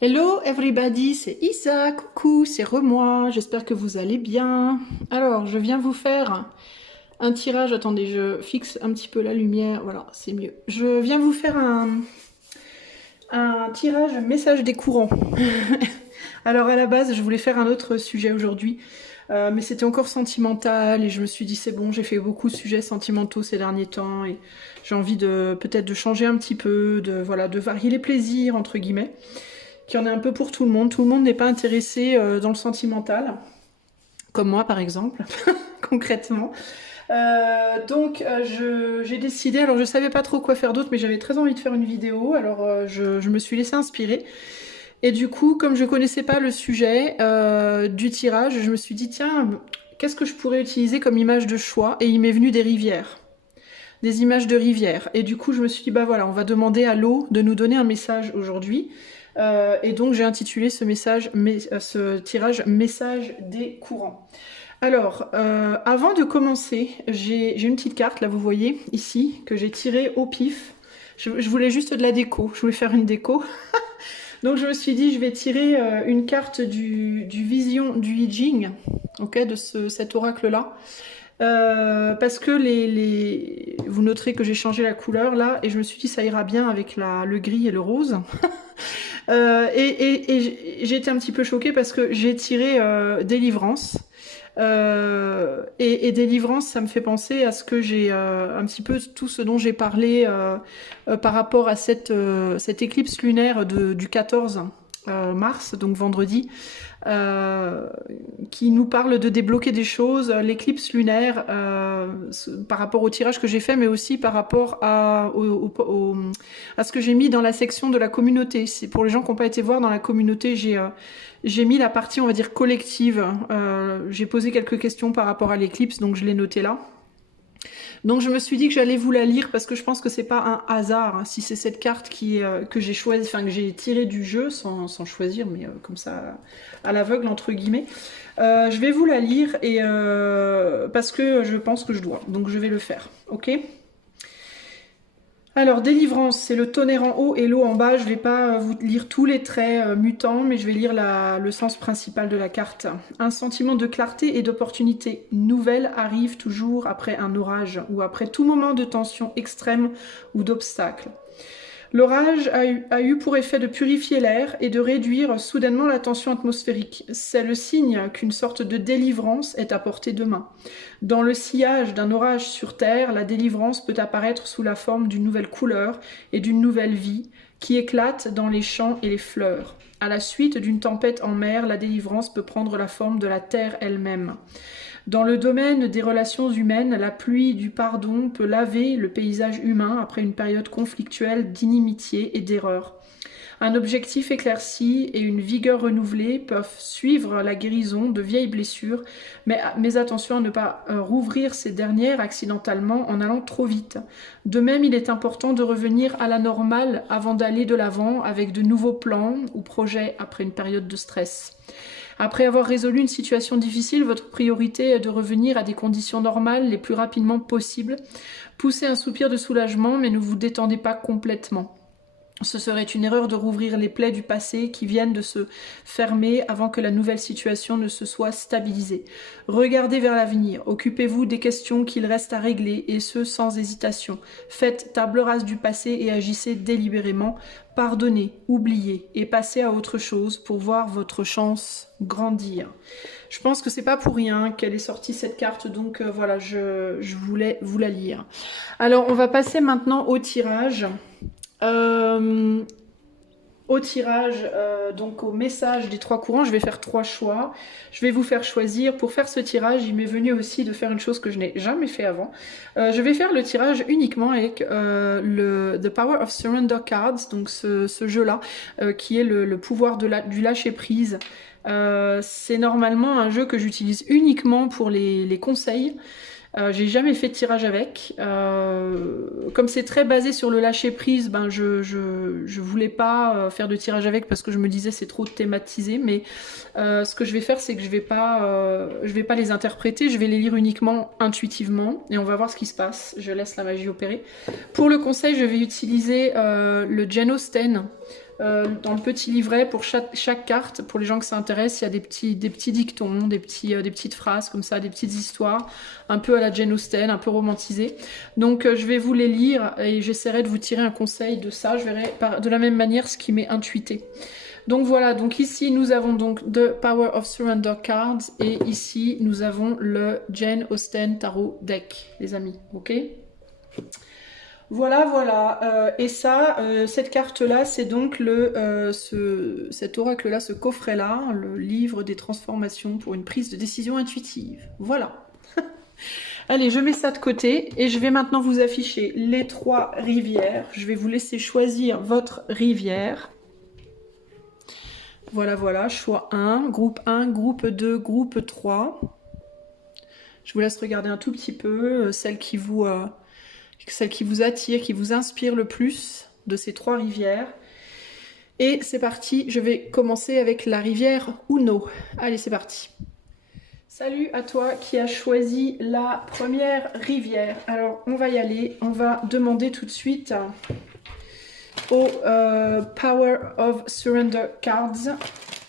Hello everybody, c'est Isa, coucou, c'est Remoi, j'espère que vous allez bien. Alors, je viens vous faire un tirage, attendez, je fixe un petit peu la lumière, voilà, c'est mieux. Je viens vous faire un tirage message des courants. Alors à la base, je voulais faire un autre sujet aujourd'hui, mais c'était encore sentimental et je me suis dit c'est bon, j'ai fait beaucoup de sujets sentimentaux ces derniers temps et j'ai envie de peut-être de changer un petit peu, de voilà, de varier les plaisirs entre guillemets, qu'il y en ait un peu pour tout le monde. Tout le monde n'est pas intéressé dans le sentimental, comme moi par exemple, concrètement. J'ai décidé, alors je savais pas trop quoi faire d'autre, mais j'avais très envie de faire une vidéo, alors je me suis laissée inspirer. Et du coup, comme je connaissais pas le sujet du tirage, je me suis dit tiens, qu'est-ce que je pourrais utiliser comme image de choix? Et il m'est venu des rivières, des images de rivières. Et du coup, je me suis dit bah voilà, on va demander à l'eau de nous donner un message aujourd'hui. Et donc j'ai intitulé ce tirage message des courants. Alors, avant de commencer, j'ai une petite carte, là vous voyez, ici, que j'ai tirée au pif. Je voulais juste de la déco, je voulais faire une déco. Donc je me suis dit, je vais tirer une carte du Vision, du I Ching, okay, de cet oracle-là. Parce que vous noterez que j'ai changé la couleur là, et je me suis dit ça ira bien avec le gris et le rose. Et j'ai été un petit peu choquée parce que j'ai tiré délivrance. Et délivrance, ça me fait penser à ce que j'ai un petit peu tout ce dont j'ai parlé par rapport à cette éclipse lunaire du 14 mars, donc vendredi, qui nous parle de débloquer des choses, l'éclipse lunaire par rapport au tirage que j'ai fait, mais aussi par rapport à ce que j'ai mis dans la section de la communauté. C'est pour les gens qui n'ont pas été voir dans la communauté, j'ai mis la partie, on va dire, collective. J'ai posé quelques questions par rapport à l'éclipse, donc je l'ai noté là. Donc je me suis dit que j'allais vous la lire parce que je pense que c'est pas un hasard hein, si c'est cette carte que j'ai choisi, enfin que j'ai tirée du jeu sans choisir, mais comme ça à l'aveugle entre guillemets. Je vais vous la lire et parce que je pense que je dois, donc je vais le faire, ok? Alors, délivrance, c'est le tonnerre en haut et l'eau en bas. Je ne vais pas vous lire tous les traits mutants, mais je vais lire le sens principal de la carte. Un sentiment de clarté et d'opportunité nouvelle arrive toujours après un orage ou après tout moment de tension extrême ou d'obstacle. L'orage a eu pour effet de purifier l'air et de réduire soudainement la tension atmosphérique. C'est le signe qu'une sorte de délivrance est à portée de main. Dans le sillage d'un orage sur Terre, la délivrance peut apparaître sous la forme d'une nouvelle couleur et d'une nouvelle vie qui éclate dans les champs et les fleurs. À la suite d'une tempête en mer, la délivrance peut prendre la forme de la terre elle-même. Dans le domaine des relations humaines, la pluie du pardon peut laver le paysage humain après une période conflictuelle d'inimitié et d'erreur. Un objectif éclairci et une vigueur renouvelée peuvent suivre la guérison de vieilles blessures, mais attention à ne pas rouvrir ces dernières accidentellement en allant trop vite. De même, il est important de revenir à la normale avant d'aller de l'avant avec de nouveaux plans ou projets après une période de stress. Après avoir résolu une situation difficile, votre priorité est de revenir à des conditions normales les plus rapidement possible. Poussez un soupir de soulagement, mais ne vous détendez pas complètement. Ce serait une erreur de rouvrir les plaies du passé qui viennent de se fermer avant que la nouvelle situation ne se soit stabilisée. Regardez vers l'avenir, occupez-vous des questions qu'il reste à régler et ce sans hésitation. Faites table rase du passé et agissez délibérément. Pardonnez, oubliez et passez à autre chose pour voir votre chance grandir. Je pense que c'est pas pour rien qu'elle est sortie cette carte, donc voilà, je voulais vous la lire. Alors on va passer maintenant au tirage. Donc au message des trois courants, je vais faire 3 choix. Je vais vous faire choisir. Pour faire ce tirage, il m'est venu aussi de faire une chose que je n'ai jamais fait avant. Je vais faire le tirage uniquement avec The Power of Surrender Cards, donc ce jeu-là, qui est le pouvoir du lâcher-prise. C'est normalement un jeu que j'utilise uniquement pour les conseils. J'ai jamais fait de tirage avec. Comme c'est très basé sur le lâcher prise, ben je voulais pas faire de tirage avec parce que je me disais c'est trop thématisé. Mais ce que je vais faire, c'est que je vais pas les interpréter, je vais les lire uniquement intuitivement et on va voir ce qui se passe. Je laisse la magie opérer. Pour le conseil, je vais utiliser le Jane Austen dans le petit livret pour chaque carte. Pour les gens que ça intéresse, il y a des petits dictons, des petites phrases comme ça, des petites histoires, un peu à la Jane Austen, un peu romantisées. Donc je vais vous les lire et j'essaierai de vous tirer un conseil de ça. Je verrai de la même manière ce qui m'est intuité. Donc voilà, donc ici nous avons donc The Power of Surrender Cards et ici nous avons le Jane Austen Tarot Deck, les amis, ok? Voilà, voilà. Et ça, cette carte-là, c'est donc cet oracle-là, ce coffret-là, le livre des transformations pour une prise de décision intuitive. Voilà. Allez, je mets ça de côté et je vais maintenant vous afficher les 3 rivières. Je vais vous laisser choisir votre rivière. Voilà, voilà, choix 1, groupe 2, groupe 3. Je vous laisse regarder un tout petit peu celle qui vous attire, qui vous inspire le plus de ces 3 rivières. Et c'est parti, je vais commencer avec la rivière Uno. Allez, c'est parti. Salut à toi qui as choisi la première rivière. Alors, on va y aller, on va demander tout de suite au Power of Surrender Cards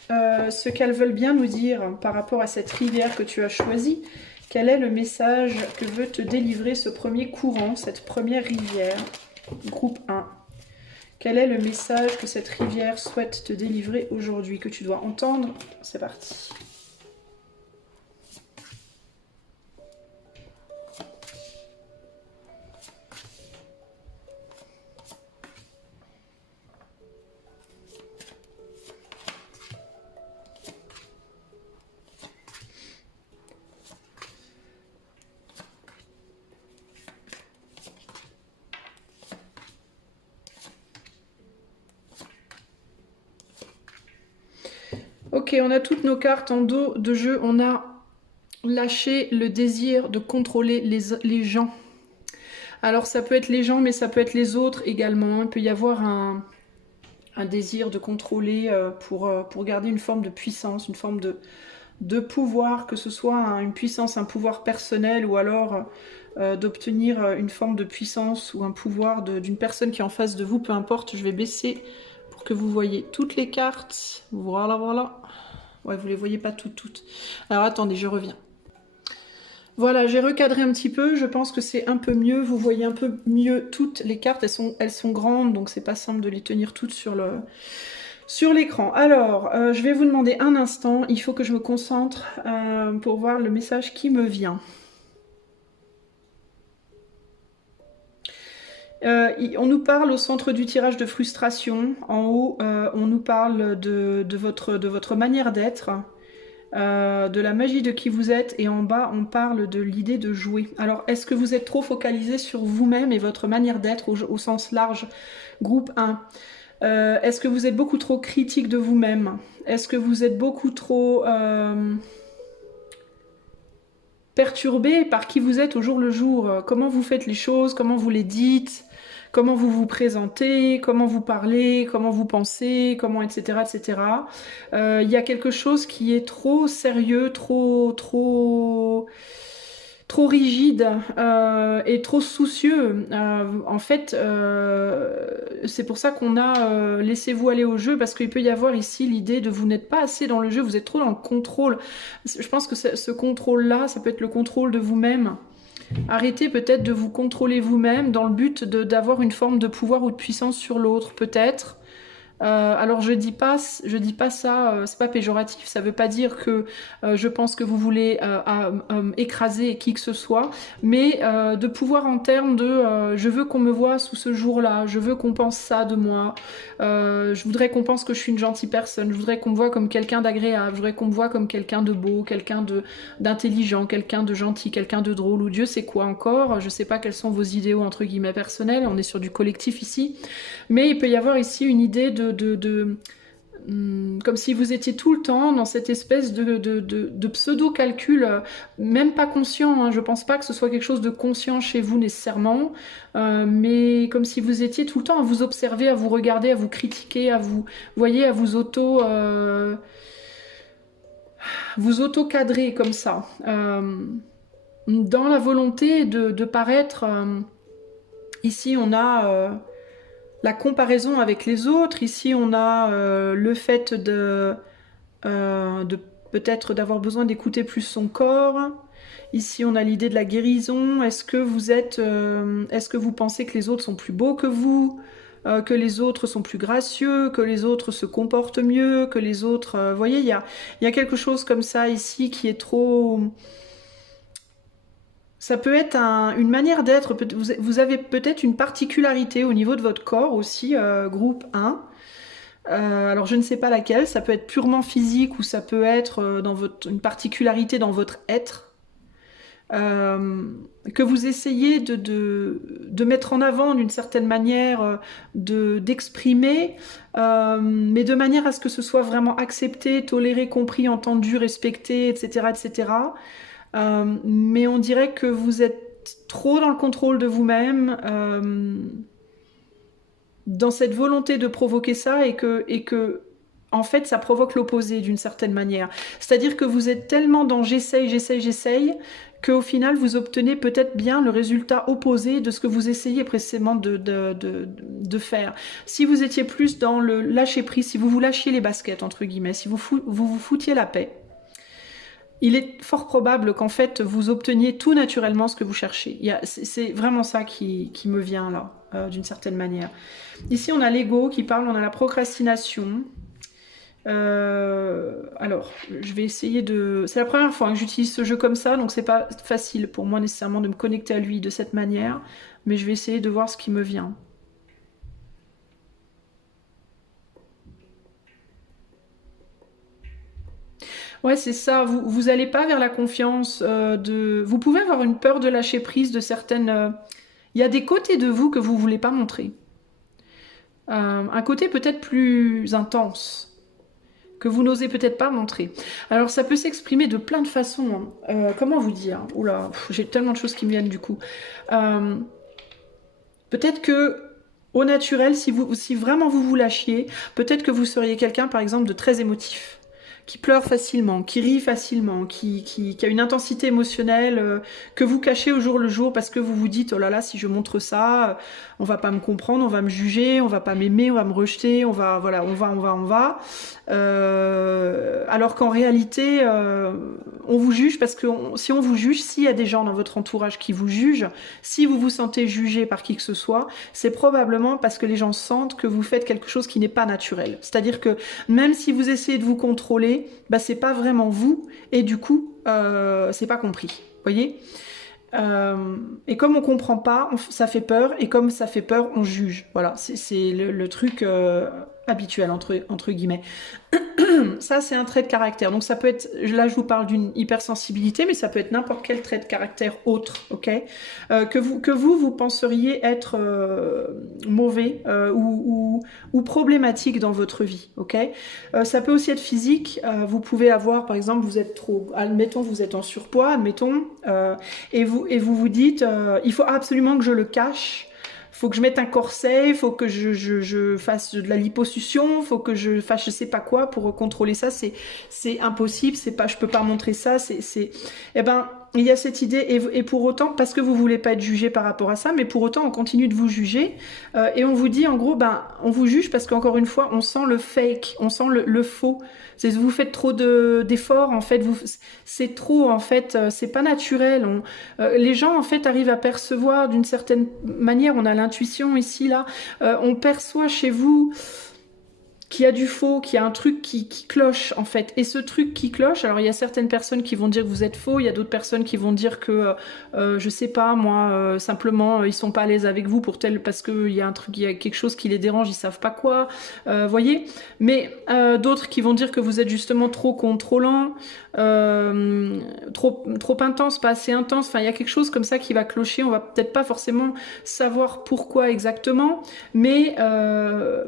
ce qu'elles veulent bien nous dire par rapport à cette rivière que tu as choisie. Quel est le message que veut te délivrer ce premier courant, cette première rivière, groupe 1? Quel est le message que cette rivière souhaite te délivrer aujourd'hui, que tu dois entendre? C'est parti. Ok, on a toutes nos cartes en dos de jeu. On a lâché le désir de contrôler les gens. Alors ça peut être les gens, mais ça peut être les autres également. Il peut y avoir un désir de contrôler pour garder une forme de puissance, une forme de pouvoir, que ce soit une puissance, un pouvoir personnel ou alors d'obtenir une forme de puissance ou un pouvoir d'une personne qui est en face de vous, peu importe. Je vais baisser pour que vous voyez toutes les cartes. Voilà, voilà. Ouais, vous les voyez pas toutes. Alors attendez, je reviens. Voilà, j'ai recadré un petit peu, je pense que c'est un peu mieux, vous voyez un peu mieux toutes les cartes, elles sont grandes, donc c'est pas simple de les tenir toutes sur l'écran. Alors, je vais vous demander un instant, il faut que je me concentre pour voir le message qui me vient. On nous parle au centre du tirage de frustration, en haut on nous parle de votre manière d'être, de la magie de qui vous êtes, et en bas on parle de l'idée de jouer. Alors est-ce que vous êtes trop focalisé sur vous-même et votre manière d'être au sens large, groupe 1? Est-ce que vous êtes beaucoup trop critique de vous-même? Est-ce que vous êtes beaucoup trop perturbé par qui vous êtes au jour le jour? Comment vous faites les choses, comment vous les dites, comment vous vous présentez, comment vous parlez, comment vous pensez, comment etc. etc. Il y a quelque chose qui est trop sérieux, trop rigide et trop soucieux. En fait, c'est pour ça qu'on a laissez-vous aller au jeu, parce qu'il peut y avoir ici l'idée de vous n'êtes pas assez dans le jeu, vous êtes trop dans le contrôle. Je pense que ce contrôle-là, ça peut être le contrôle de vous-même. Arrêtez peut-être de vous contrôler vous-même dans le but d'avoir une forme de pouvoir ou de puissance sur l'autre, peut-être. Alors je dis pas ça, c'est pas péjoratif, ça veut pas dire que je pense que vous voulez écraser qui que ce soit, mais de pouvoir en termes de je veux qu'on me voie sous ce jour-là, je veux qu'on pense ça de moi, je voudrais qu'on pense que je suis une gentille personne, je voudrais qu'on me voit comme quelqu'un d'agréable, je voudrais qu'on me voit comme quelqu'un de beau, quelqu'un d'intelligent, quelqu'un de gentil, quelqu'un de drôle, ou Dieu sait quoi encore, je sais pas quels sont vos idéaux entre guillemets personnels, on est sur du collectif ici, mais il peut y avoir ici une idée comme si vous étiez tout le temps dans cette espèce de pseudo-calcul, même pas conscient, hein. Je pense pas que ce soit quelque chose de conscient chez vous nécessairement, mais comme si vous étiez tout le temps à vous observer, à vous regarder, à vous critiquer, à vous auto-cadrer comme ça, dans la volonté de paraître, ici on a la comparaison avec les autres. Ici, on a le fait de peut-être d'avoir besoin d'écouter plus son corps. Ici, on a l'idée de la guérison. Est-ce que est-ce que vous pensez que les autres sont plus beaux que vous, que les autres sont plus gracieux, que les autres se comportent mieux, que les autres... vous voyez, il y a quelque chose comme ça ici qui est trop... Ça peut être une manière d'être. Vous avez peut-être une particularité au niveau de votre corps aussi, groupe 1. Alors je ne sais pas laquelle, ça peut être purement physique ou ça peut être une particularité dans votre être. Que vous essayez de mettre en avant d'une certaine manière, d'exprimer, mais de manière à ce que ce soit vraiment accepté, toléré, compris, entendu, respecté, etc. etc. Mais on dirait que vous êtes trop dans le contrôle de vous-même, dans cette volonté de provoquer ça et que en fait, ça provoque l'opposé d'une certaine manière. C'est-à-dire que vous êtes tellement dans j'essaye, j'essaye, j'essaye, qu'au final, vous obtenez peut-être bien le résultat opposé de ce que vous essayez précédemment de faire. Si vous étiez plus dans le lâcher-prise, si vous vous lâchiez les baskets, entre guillemets, si vous foutiez la paix, il est fort probable qu'en fait, vous obteniez tout naturellement ce que vous cherchez. C'est vraiment ça qui me vient là, d'une certaine manière. Ici, on a l'ego qui parle, on a la procrastination. Alors, je vais essayer de... C'est la première fois que j'utilise ce jeu comme ça, donc c'est pas facile pour moi nécessairement de me connecter à lui de cette manière, mais je vais essayer de voir ce qui me vient. Ouais, c'est ça, vous allez pas vers la confiance de... Vous pouvez avoir une peur de lâcher prise de certaines... Il y a des côtés de vous que vous voulez pas montrer. Un côté peut-être plus intense, que vous n'osez peut-être pas montrer. Alors ça peut s'exprimer de plein de façons. Hein. Comment vous dire? Oula, j'ai tellement de choses qui me viennent du coup. Peut-être que au naturel, si vraiment vous vous lâchiez, peut-être que vous seriez quelqu'un par exemple de très émotif, qui pleure facilement, qui rit facilement, qui a une intensité émotionnelle que vous cachez au jour le jour parce que vous vous dites oh là là, si je montre ça, on va pas me comprendre, on va me juger, on va pas m'aimer, on va me rejeter, on va voilà, on va. Alors qu'en réalité, on vous juge parce que si on vous juge, s'il y a des gens dans votre entourage qui vous jugent, si vous vous sentez jugé par qui que ce soit, c'est probablement parce que les gens sentent que vous faites quelque chose qui n'est pas naturel. C'est-à-dire que même si vous essayez de vous contrôler, bah c'est pas vraiment vous et du coup c'est pas compris. Voyez. Et comme on comprend pas, ça fait peur et comme ça fait peur, on juge. Voilà, c'est le truc habituel entre guillemets. Ça, c'est un trait de caractère. Donc, ça peut être, là, je vous parle d'une hypersensibilité, mais ça peut être n'importe quel trait de caractère autre, ok, que vous penseriez être mauvais ou problématique dans votre vie, ok. Ça peut aussi être physique. Vous pouvez avoir, par exemple, vous êtes trop, admettons, vous êtes en surpoids, admettons, et vous dites, il faut absolument que je le cache. Faut que je mette un corset, faut que je fasse de la liposuction, faut que je fasse je sais pas quoi pour contrôler ça. C'est impossible, c'est pas, je peux pas montrer ça. Eh ben, il y a cette idée et pour autant, parce que vous voulez pas être jugé par rapport à ça, mais pour autant on continue de vous juger et on vous dit en gros, ben, on vous juge parce qu'encore une fois, on sent le fake, on sent le faux. Vous faites trop d'efforts, en fait, c'est trop, en fait, c'est pas naturel. Les gens, en fait, arrivent à percevoir d'une certaine manière, on a l'intuition ici, là, on perçoit chez vous qu'il y a du faux, qu'il y a un truc qui cloche en fait. Et ce truc qui cloche, alors il y a certaines personnes qui vont dire que vous êtes faux, il y a d'autres personnes qui vont dire que, je sais pas moi, simplement ils sont pas à l'aise avec vous pour tel, parce qu'il y a un truc, il y a quelque chose qui les dérange, ils savent pas quoi, voyez. Mais d'autres qui vont dire que vous êtes justement trop contrôlant, trop intense, pas assez intense, enfin il y a quelque chose comme ça qui va clocher, on va peut-être pas forcément savoir pourquoi exactement, mais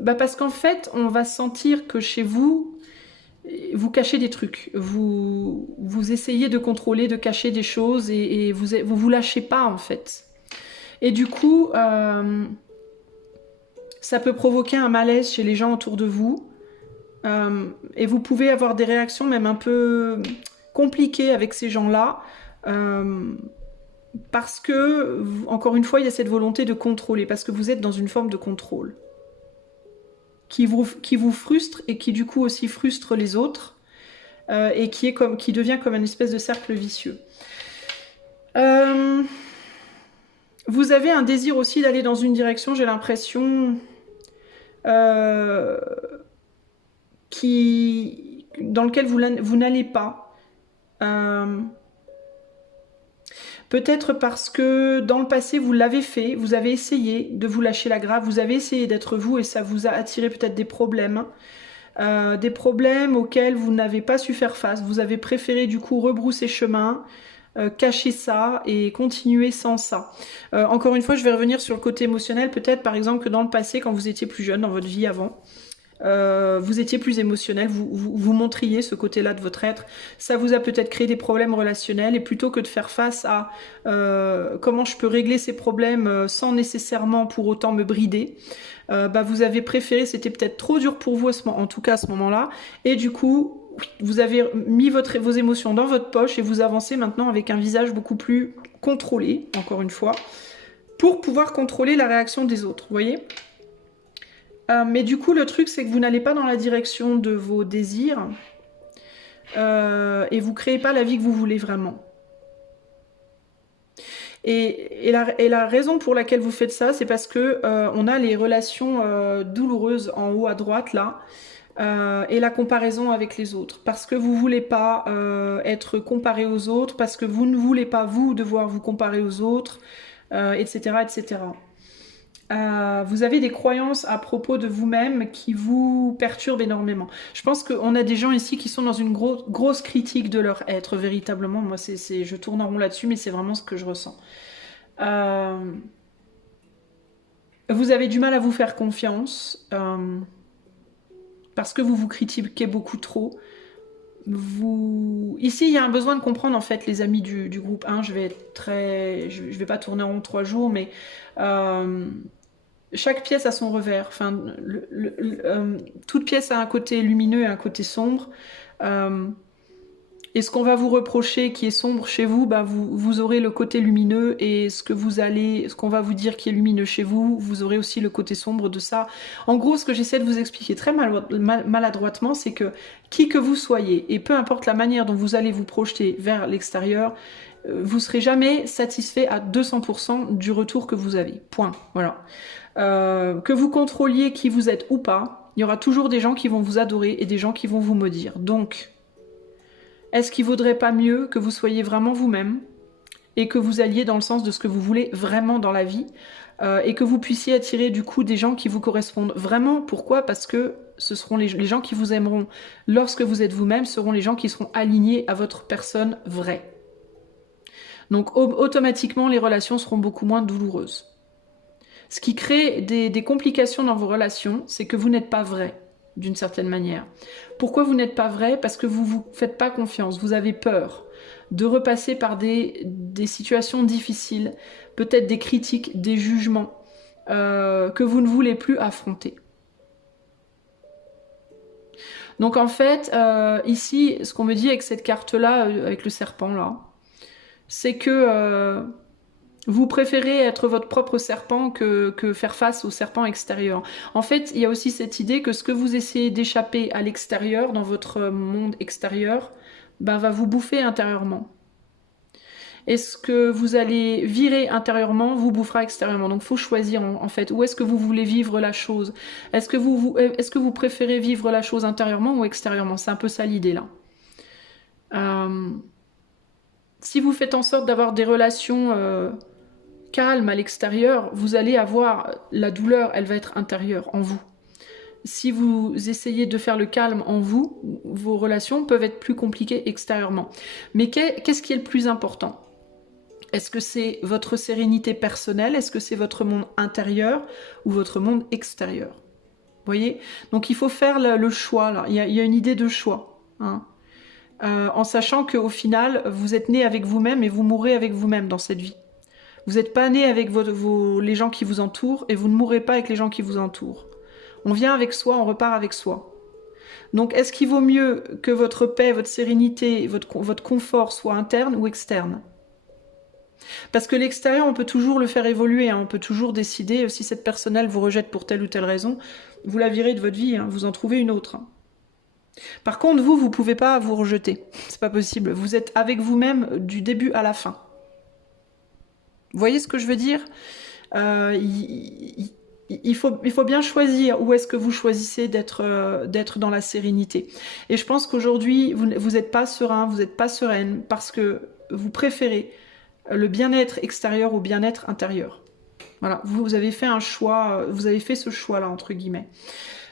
parce qu'en fait on va sentir que chez vous, vous cachez des trucs, vous essayez de contrôler, de cacher des choses et vous lâchez pas en fait. Et du coup, ça peut provoquer un malaise chez les gens autour de vous et vous pouvez avoir des réactions même un peu compliquées avec ces gens-là parce que, encore une fois, il y a cette volonté de contrôler, parce que vous êtes dans une forme de contrôle. qui vous frustre et qui du coup aussi frustre les autres et qui devient comme une espèce de cercle vicieux. Vous avez un désir aussi d'aller dans une direction, j'ai l'impression, dans lequel vous n'allez pas. Peut-être parce que dans le passé, vous l'avez fait, vous avez essayé de vous lâcher la grappe, vous avez essayé d'être vous et ça vous a attiré peut-être des problèmes auxquels vous n'avez pas su faire face. Vous avez préféré du coup rebrousser chemin, cacher ça et continuer sans ça. Encore une fois, je vais revenir sur le côté émotionnel. Peut-être par exemple que dans le passé, quand vous étiez plus jeune, dans votre vie avant, vous étiez plus émotionnel, vous montriez ce côté-là de votre être. Ça vous a peut-être créé des problèmes relationnels et plutôt que de faire face à comment je peux régler ces problèmes sans nécessairement pour autant me brider, vous avez préféré, c'était peut-être trop dur pour vous en tout cas à ce moment-là, et du coup vous avez mis vos émotions dans votre poche et vous avancez maintenant avec un visage beaucoup plus contrôlé, encore une fois, pour pouvoir contrôler la réaction des autres, vous voyez ? Mais du coup, le truc, c'est que vous n'allez pas dans la direction de vos désirs et vous créez pas la vie que vous voulez vraiment. Et la raison pour laquelle vous faites ça, c'est parce que on a les relations douloureuses en haut à droite, là, et la comparaison avec les autres. Parce que vous voulez pas être comparé aux autres, parce que vous ne voulez pas, vous, devoir vous comparer aux autres, etc., etc. Vous avez des croyances à propos de vous-même qui vous perturbent énormément. Je pense qu'on a des gens ici qui sont dans une grosse critique de leur être, véritablement. Moi, je tourne en rond là-dessus, mais c'est vraiment ce que je ressens. Vous avez du mal à vous faire confiance parce que vous vous critiquez beaucoup trop. Ici, il y a un besoin de comprendre, en fait, les amis du groupe 1. Je vais pas tourner en rond 3 jours, mais... chaque pièce a son revers. Enfin, toute pièce a un côté lumineux et un côté sombre. Et ce qu'on va vous reprocher qui est sombre chez vous, vous aurez le côté lumineux, et ce qu'on va vous dire qui est lumineux chez vous, vous aurez aussi le côté sombre de ça. En gros, ce que j'essaie de vous expliquer très maladroitement, c'est que qui que vous soyez, et peu importe la manière dont vous allez vous projeter vers l'extérieur, vous serez jamais satisfait à 200% du retour que vous avez. Point. Voilà. Que vous contrôliez qui vous êtes ou pas, il y aura toujours des gens qui vont vous adorer et des gens qui vont vous maudire. Donc, est-ce qu'il vaudrait pas mieux que vous soyez vraiment vous-même et que vous alliez dans le sens de ce que vous voulez vraiment dans la vie et que vous puissiez attirer du coup des gens qui vous correspondent vraiment? Pourquoi? Parce que ce seront les gens qui vous aimeront lorsque vous êtes vous-même, seront les gens qui seront alignés à votre personne vraie. Donc automatiquement, les relations seront beaucoup moins douloureuses. Ce qui crée des complications dans vos relations, c'est que vous n'êtes pas vrai, d'une certaine manière. Pourquoi vous n'êtes pas vrai? Parce que vous ne vous faites pas confiance, vous avez peur de repasser par des situations difficiles, peut-être des critiques, des jugements, que vous ne voulez plus affronter. Donc en fait, ici, ce qu'on me dit avec cette carte-là, avec le serpent là, c'est que... vous préférez être votre propre serpent que faire face au serpent extérieur. En fait, il y a aussi cette idée que ce que vous essayez d'échapper à l'extérieur, dans votre monde extérieur, va vous bouffer intérieurement. Et ce que vous allez virer intérieurement vous bouffera extérieurement. Donc il faut choisir en fait où est-ce que vous voulez vivre la chose. Est-ce que vous préférez vivre la chose intérieurement ou extérieurement? C'est un peu ça l'idée là. Si vous faites en sorte d'avoir des relations... calme à l'extérieur, vous allez avoir la douleur, elle va être intérieure en vous. Si vous essayez de faire le calme en vous, vos relations peuvent être plus compliquées extérieurement. Mais qu'est-ce qui est le plus important? Est-ce que c'est votre sérénité personnelle? Est-ce que c'est votre monde intérieur ou votre monde extérieur? Vous voyez? Donc il faut faire le choix là. Il y a une idée de choix. Hein. En sachant qu'au final, vous êtes né avec vous-même et vous mourrez avec vous-même dans cette vie. Vous n'êtes pas né avec les gens qui vous entourent et vous ne mourrez pas avec les gens qui vous entourent. On vient avec soi, on repart avec soi. Donc est-ce qu'il vaut mieux que votre paix, votre sérénité, votre confort soit interne ou externe? Parce que l'extérieur, on peut toujours le faire évoluer, hein. On peut toujours décider, si cette personne-là vous rejette pour telle ou telle raison, Vous la virez de votre vie, hein, vous en trouvez une autre. Hein. Par contre, vous pouvez pas vous rejeter. C'est pas possible. Vous êtes avec vous-même du début à la fin. Vous voyez ce que je veux dire? Il faut bien choisir où est-ce que vous choisissez d'être dans la sérénité. Et je pense qu'aujourd'hui, vous n'êtes pas serein, vous n'êtes pas sereine, parce que vous préférez le bien-être extérieur au bien-être intérieur. Voilà, vous avez fait un choix, vous avez fait ce choix-là, entre guillemets.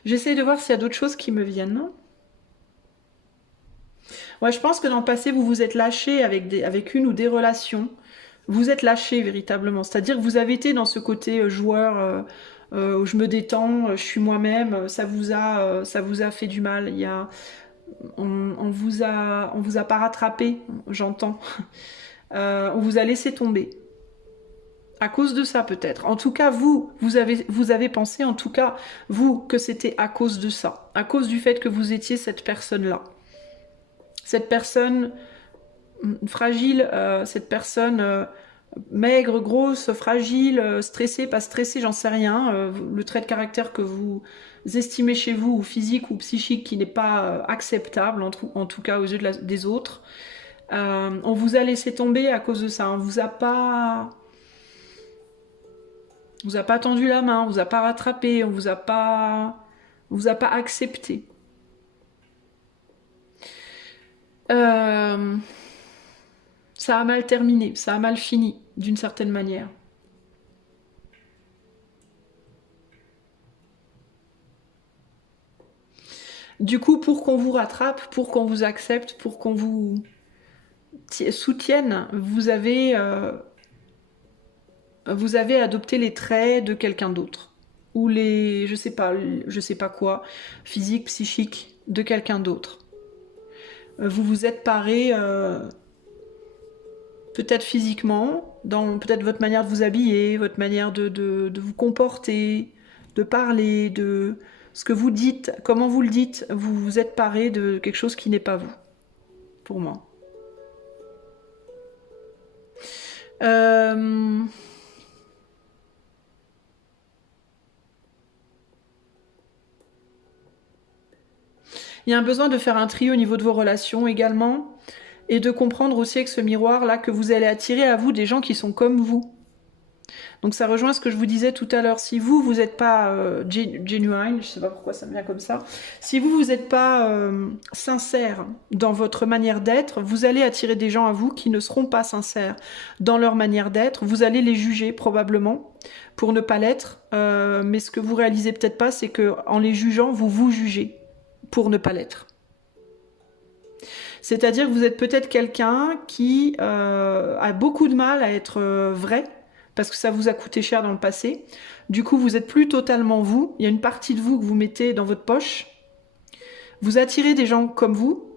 J'essaie de voir s'il y a d'autres choses qui me viennent. Ouais, je pense que dans le passé, vous vous êtes lâché avec une ou des relations. Vous êtes lâché véritablement. C'est-à-dire que vous avez été dans ce côté joueur où je me détends, je suis moi-même. Ça vous a fait du mal. On vous a pas rattrapé, j'entends. On vous a laissé tomber. À cause de ça peut-être. En tout cas, vous avez pensé, en tout cas, vous, que c'était à cause de ça. À cause du fait que vous étiez cette personne-là. Cette personne fragile, cette personne maigre, grosse, fragile, stressée, pas stressée, j'en sais rien. Le trait de caractère que vous estimez chez vous, ou physique ou psychique, qui n'est pas acceptable, en tout cas aux yeux des autres. On vous a laissé tomber à cause de ça. On vous a pas tendu la main, on vous a pas rattrapé, on vous a pas accepté. Ça a mal terminé, ça a mal fini, d'une certaine manière. Du coup, pour qu'on vous rattrape, pour qu'on vous accepte, pour qu'on vous soutienne, vous avez adopté les traits de quelqu'un d'autre. Ou je sais pas quoi, physique, psychique, de quelqu'un d'autre. Vous vous êtes paré, peut-être physiquement, dans peut-être votre manière de vous habiller, votre manière de vous comporter, de parler, de ce que vous dites, comment vous le dites, vous vous êtes paré de quelque chose qui n'est pas vous, pour moi. Il y a un besoin de faire un tri au niveau de vos relations également, et de comprendre aussi avec ce miroir-là que vous allez attirer à vous des gens qui sont comme vous. Donc ça rejoint ce que je vous disais tout à l'heure. Si vous n'êtes pas genuine, je sais pas pourquoi ça me vient comme ça, si vous n'êtes pas sincère dans votre manière d'être, vous allez attirer des gens à vous qui ne seront pas sincères dans leur manière d'être. Vous allez les juger probablement pour ne pas l'être, mais ce que vous réalisez peut-être pas, c'est que en les jugeant, vous vous jugez pour ne pas l'être. C'est-à-dire que vous êtes peut-être quelqu'un qui a beaucoup de mal à être vrai, parce que ça vous a coûté cher dans le passé. Du coup, vous n'êtes plus totalement vous. Il y a une partie de vous que vous mettez dans votre poche. Vous attirez des gens comme vous.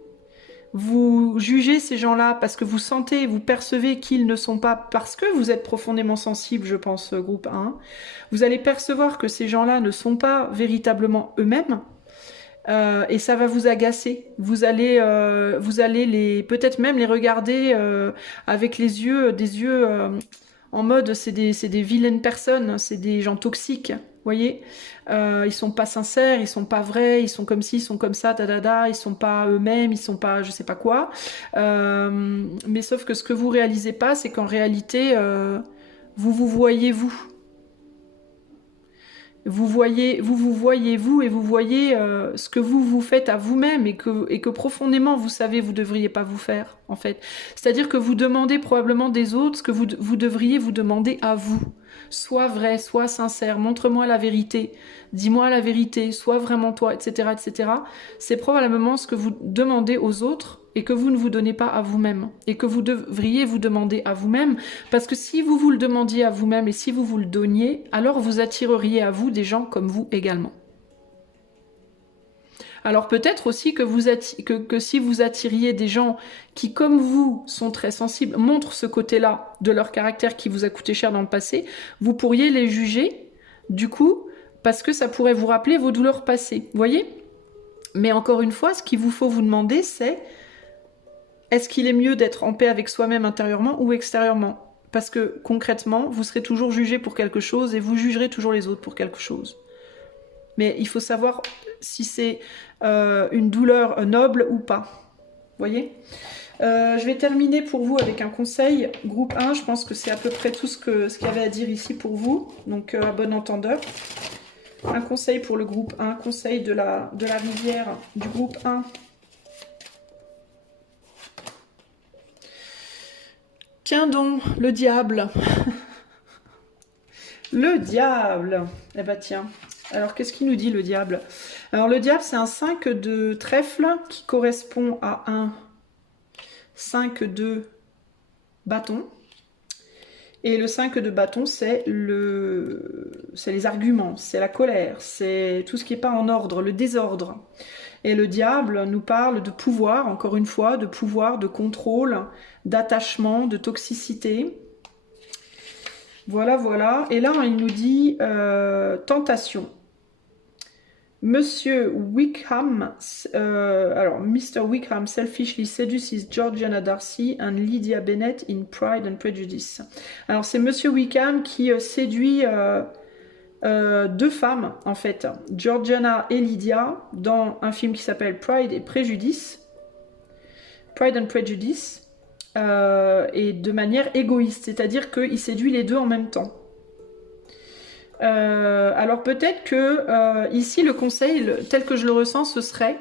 Vous jugez ces gens-là parce que vous sentez, vous percevez qu'ils ne sont pas, parce que vous êtes profondément sensible, je pense, groupe 1. Vous allez percevoir que ces gens-là ne sont pas véritablement eux-mêmes. Et ça va vous agacer. Vous allez peut-être même les regarder avec des yeux en mode c'est des vilaines personnes, c'est des gens toxiques. Vous voyez, ils sont pas sincères, ils sont pas vrais, ils sont comme ci, ils sont comme ça, ils sont pas eux-mêmes, ils sont pas je sais pas quoi. Mais sauf que ce que vous réalisez pas, c'est qu'en réalité, vous voyez vous. Vous voyez vous et vous voyez ce que vous faites à vous-même et que profondément vous savez vous devriez pas vous faire en fait. C'est-à-dire que vous demandez probablement des autres ce que vous devriez vous demander à vous. Sois vrai, sois sincère, montre-moi la vérité, dis-moi la vérité, sois vraiment toi, etc., etc. C'est probablement ce que vous demandez aux autres et que vous ne vous donnez pas à vous-même et que vous devriez vous demander à vous-même, parce que si vous vous le demandiez à vous-même et si vous vous le donniez, alors vous attireriez à vous des gens comme vous également. Alors peut-être aussi que si vous attiriez des gens qui, comme vous, sont très sensibles, montrent ce côté-là de leur caractère qui vous a coûté cher dans le passé, vous pourriez les juger, du coup, parce que ça pourrait vous rappeler vos douleurs passées, vous voyez ? Mais encore une fois, ce qu'il vous faut vous demander, c'est est-ce qu'il est mieux d'être en paix avec soi-même intérieurement ou extérieurement ? Parce que concrètement, vous serez toujours jugé pour quelque chose et vous jugerez toujours les autres pour quelque chose. mais il faut savoir si c'est une douleur noble ou pas. Vous voyez? Je vais terminer pour vous avec un conseil. Groupe 1, je pense que c'est à peu près tout ce qu'il y avait à dire ici pour vous. Donc, à bon entendeur. Un conseil pour le groupe 1, conseil de la rivière du groupe 1. Tiens donc, le diable. Le diable. Eh ben tiens. Alors, qu'est-ce qu'il nous dit, le diable? Alors, le diable, c'est un 5 de trèfle qui correspond à un 5 de bâton. Et le 5 de bâton, c'est les arguments, c'est la colère, c'est tout ce qui n'est pas en ordre, le désordre. Et le diable nous parle de pouvoir, encore une fois, de pouvoir, de contrôle, d'attachement, de toxicité. Voilà, voilà. Et là, il nous dit tentation. Monsieur Wickham, alors Mr. Wickham selfishly seduces Georgiana Darcy and Lydia Bennet in Pride and Prejudice. Alors c'est Monsieur Wickham qui séduit deux femmes en fait, Georgiana et Lydia, dans un film qui s'appelle Pride et Préjudice, Pride and Prejudice, et de manière égoïste, c'est-à-dire qu'il séduit les deux en même temps. Alors peut-être que ici le conseil tel que je le ressens, ce serait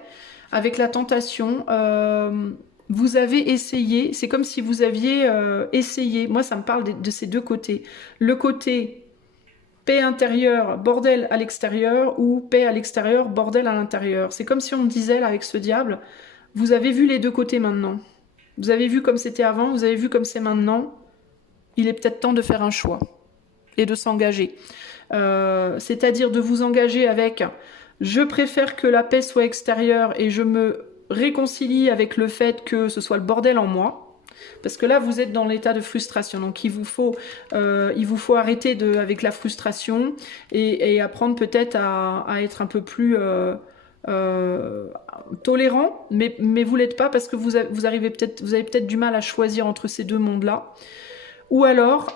avec la tentation, vous avez essayé, c'est comme si vous aviez essayé, moi ça me parle de ces deux côtés, le côté paix intérieure, bordel à l'extérieur, ou paix à l'extérieur, bordel à l'intérieur. C'est comme si on me disait là avec ce diable, vous avez vu les deux côtés maintenant, vous avez vu comme c'était avant, vous avez vu comme c'est maintenant, il est peut-être temps de faire un choix et de s'engager. C'est-à-dire de vous engager avec je préfère que la paix soit extérieure et je me réconcilie avec le fait que ce soit le bordel en moi, parce que là vous êtes dans l'état de frustration, donc il vous faut arrêter avec la frustration et apprendre peut-être à être un peu plus tolérant, mais vous l'êtes pas parce que vous avez peut-être du mal à choisir entre ces deux mondes-là. Ou alors,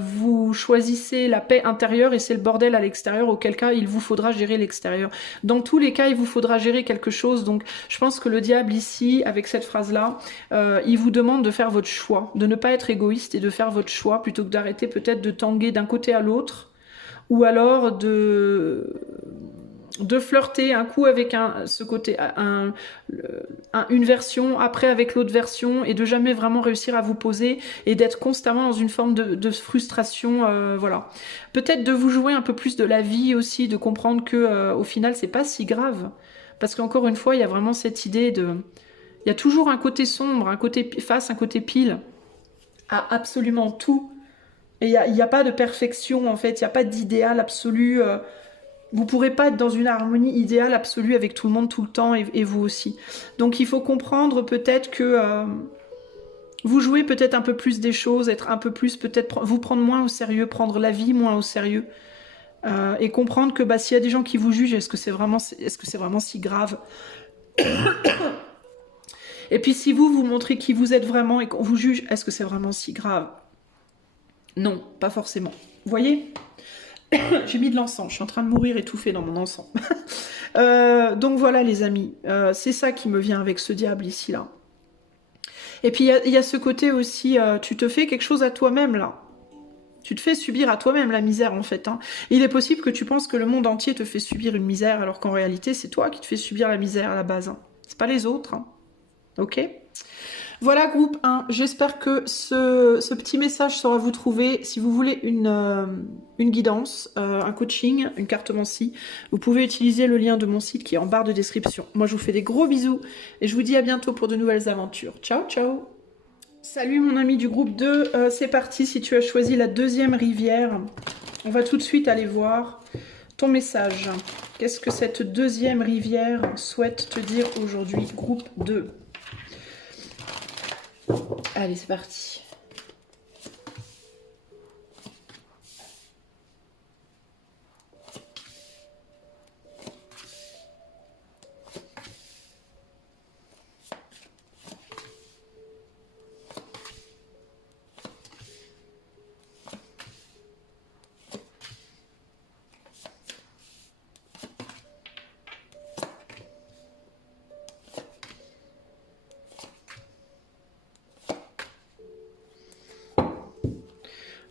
vous choisissez la paix intérieure et c'est le bordel à l'extérieur, auquel cas il vous faudra gérer l'extérieur. Dans tous les cas, il vous faudra gérer quelque chose. Donc, je pense que le diable ici, avec cette phrase-là, il vous demande de faire votre choix, de ne pas être égoïste et de faire votre choix plutôt que d'arrêter peut-être de tanguer d'un côté à l'autre, ou alors de flirter un coup avec une version, après avec l'autre version, et de jamais vraiment réussir à vous poser, et d'être constamment dans une forme de frustration, voilà. Peut-être de vous jouer un peu plus de la vie aussi, de comprendre que au final c'est pas si grave, parce qu'encore une fois il y a vraiment cette idée il y a toujours un côté sombre, un côté face, un côté pile, à absolument tout, et il n'y a pas de perfection en fait, il n'y a pas d'idéal absolu. Vous pourrez pas être dans une harmonie idéale absolue avec tout le monde tout le temps et vous aussi. Donc il faut comprendre peut-être que vous jouez peut-être un peu plus des choses, être un peu plus peut-être vous prendre moins au sérieux, prendre la vie moins au sérieux et comprendre que bah, s'il y a des gens qui vous jugent, est-ce que c'est vraiment si grave? Et puis si vous montrez qui vous êtes vraiment et qu'on vous juge, est-ce que c'est vraiment si grave? Non, pas forcément. Vous voyez? J'ai mis de l'encens, je suis en train de mourir étouffée dans mon encens. Donc voilà les amis, c'est ça qui me vient avec ce diable ici là. Et puis il y a ce côté aussi, tu te fais quelque chose à toi-même là. Tu te fais subir à toi-même la misère en fait. Hein. Il est possible que tu penses que le monde entier te fait subir une misère alors qu'en réalité c'est toi qui te fais subir la misère à la base. Hein. C'est pas les autres. Hein. Ok ? Voilà groupe 1, j'espère que ce petit message saura vous trouver. Si vous voulez une guidance, un coaching, une cartomancie, vous pouvez utiliser le lien de mon site qui est en barre de description. Moi je vous fais des gros bisous et je vous dis à bientôt pour de nouvelles aventures. Ciao ciao. Salut mon ami du groupe 2, c'est parti si tu as choisi la deuxième rivière. On va tout de suite aller voir ton message. Qu'est-ce que cette deuxième rivière souhaite te dire aujourd'hui, groupe 2? Allez, c'est parti.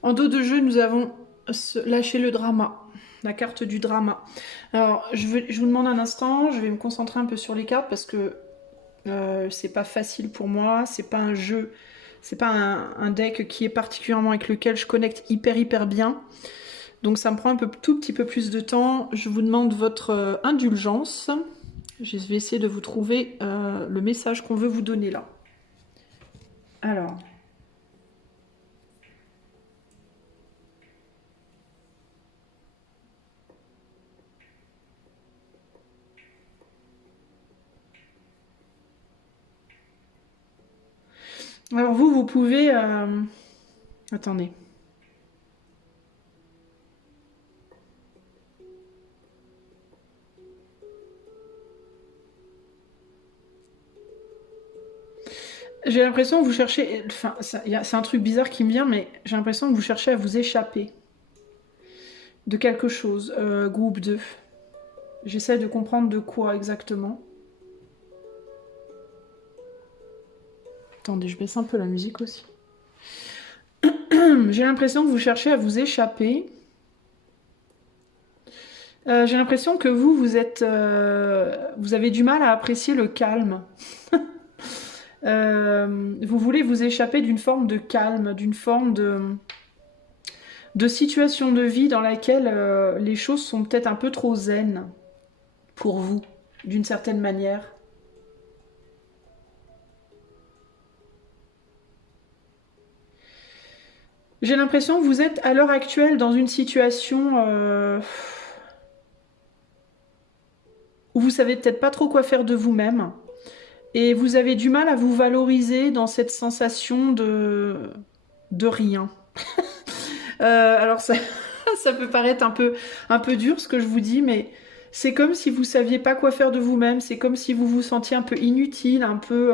En dos de jeu, nous avons lâché le drama. La carte du drama. Alors, je vous demande un instant, je vais me concentrer un peu sur les cartes parce que c'est pas facile pour moi, c'est pas un jeu, c'est pas un deck qui est particulièrement avec lequel je connecte hyper bien. Donc ça me prend tout petit peu plus de temps. Je vous demande votre indulgence. Je vais essayer de vous trouver le message qu'on veut vous donner là. Alors... Alors vous pouvez... Attendez. J'ai l'impression que vous cherchez... Enfin, c'est un truc bizarre qui me vient, mais j'ai l'impression que vous cherchez à vous échapper de quelque chose. Groupe 2. J'essaie de comprendre de quoi exactement. Attendez, je baisse un peu la musique aussi. J'ai l'impression que vous cherchez à vous échapper. J'ai l'impression que vous avez du mal à apprécier le calme. Vous voulez vous échapper d'une forme de calme, d'une forme de situation de vie dans laquelle les choses sont peut-être un peu trop zen pour vous, d'une certaine manière. J'ai l'impression que vous êtes à l'heure actuelle dans une situation où vous savez peut-être pas trop quoi faire de vous-même et vous avez du mal à vous valoriser dans cette sensation de rien. Alors ça, ça peut paraître un peu dur ce que je vous dis, mais c'est comme si vous saviez pas quoi faire de vous-même, c'est comme si vous vous sentiez un peu inutile, un peu...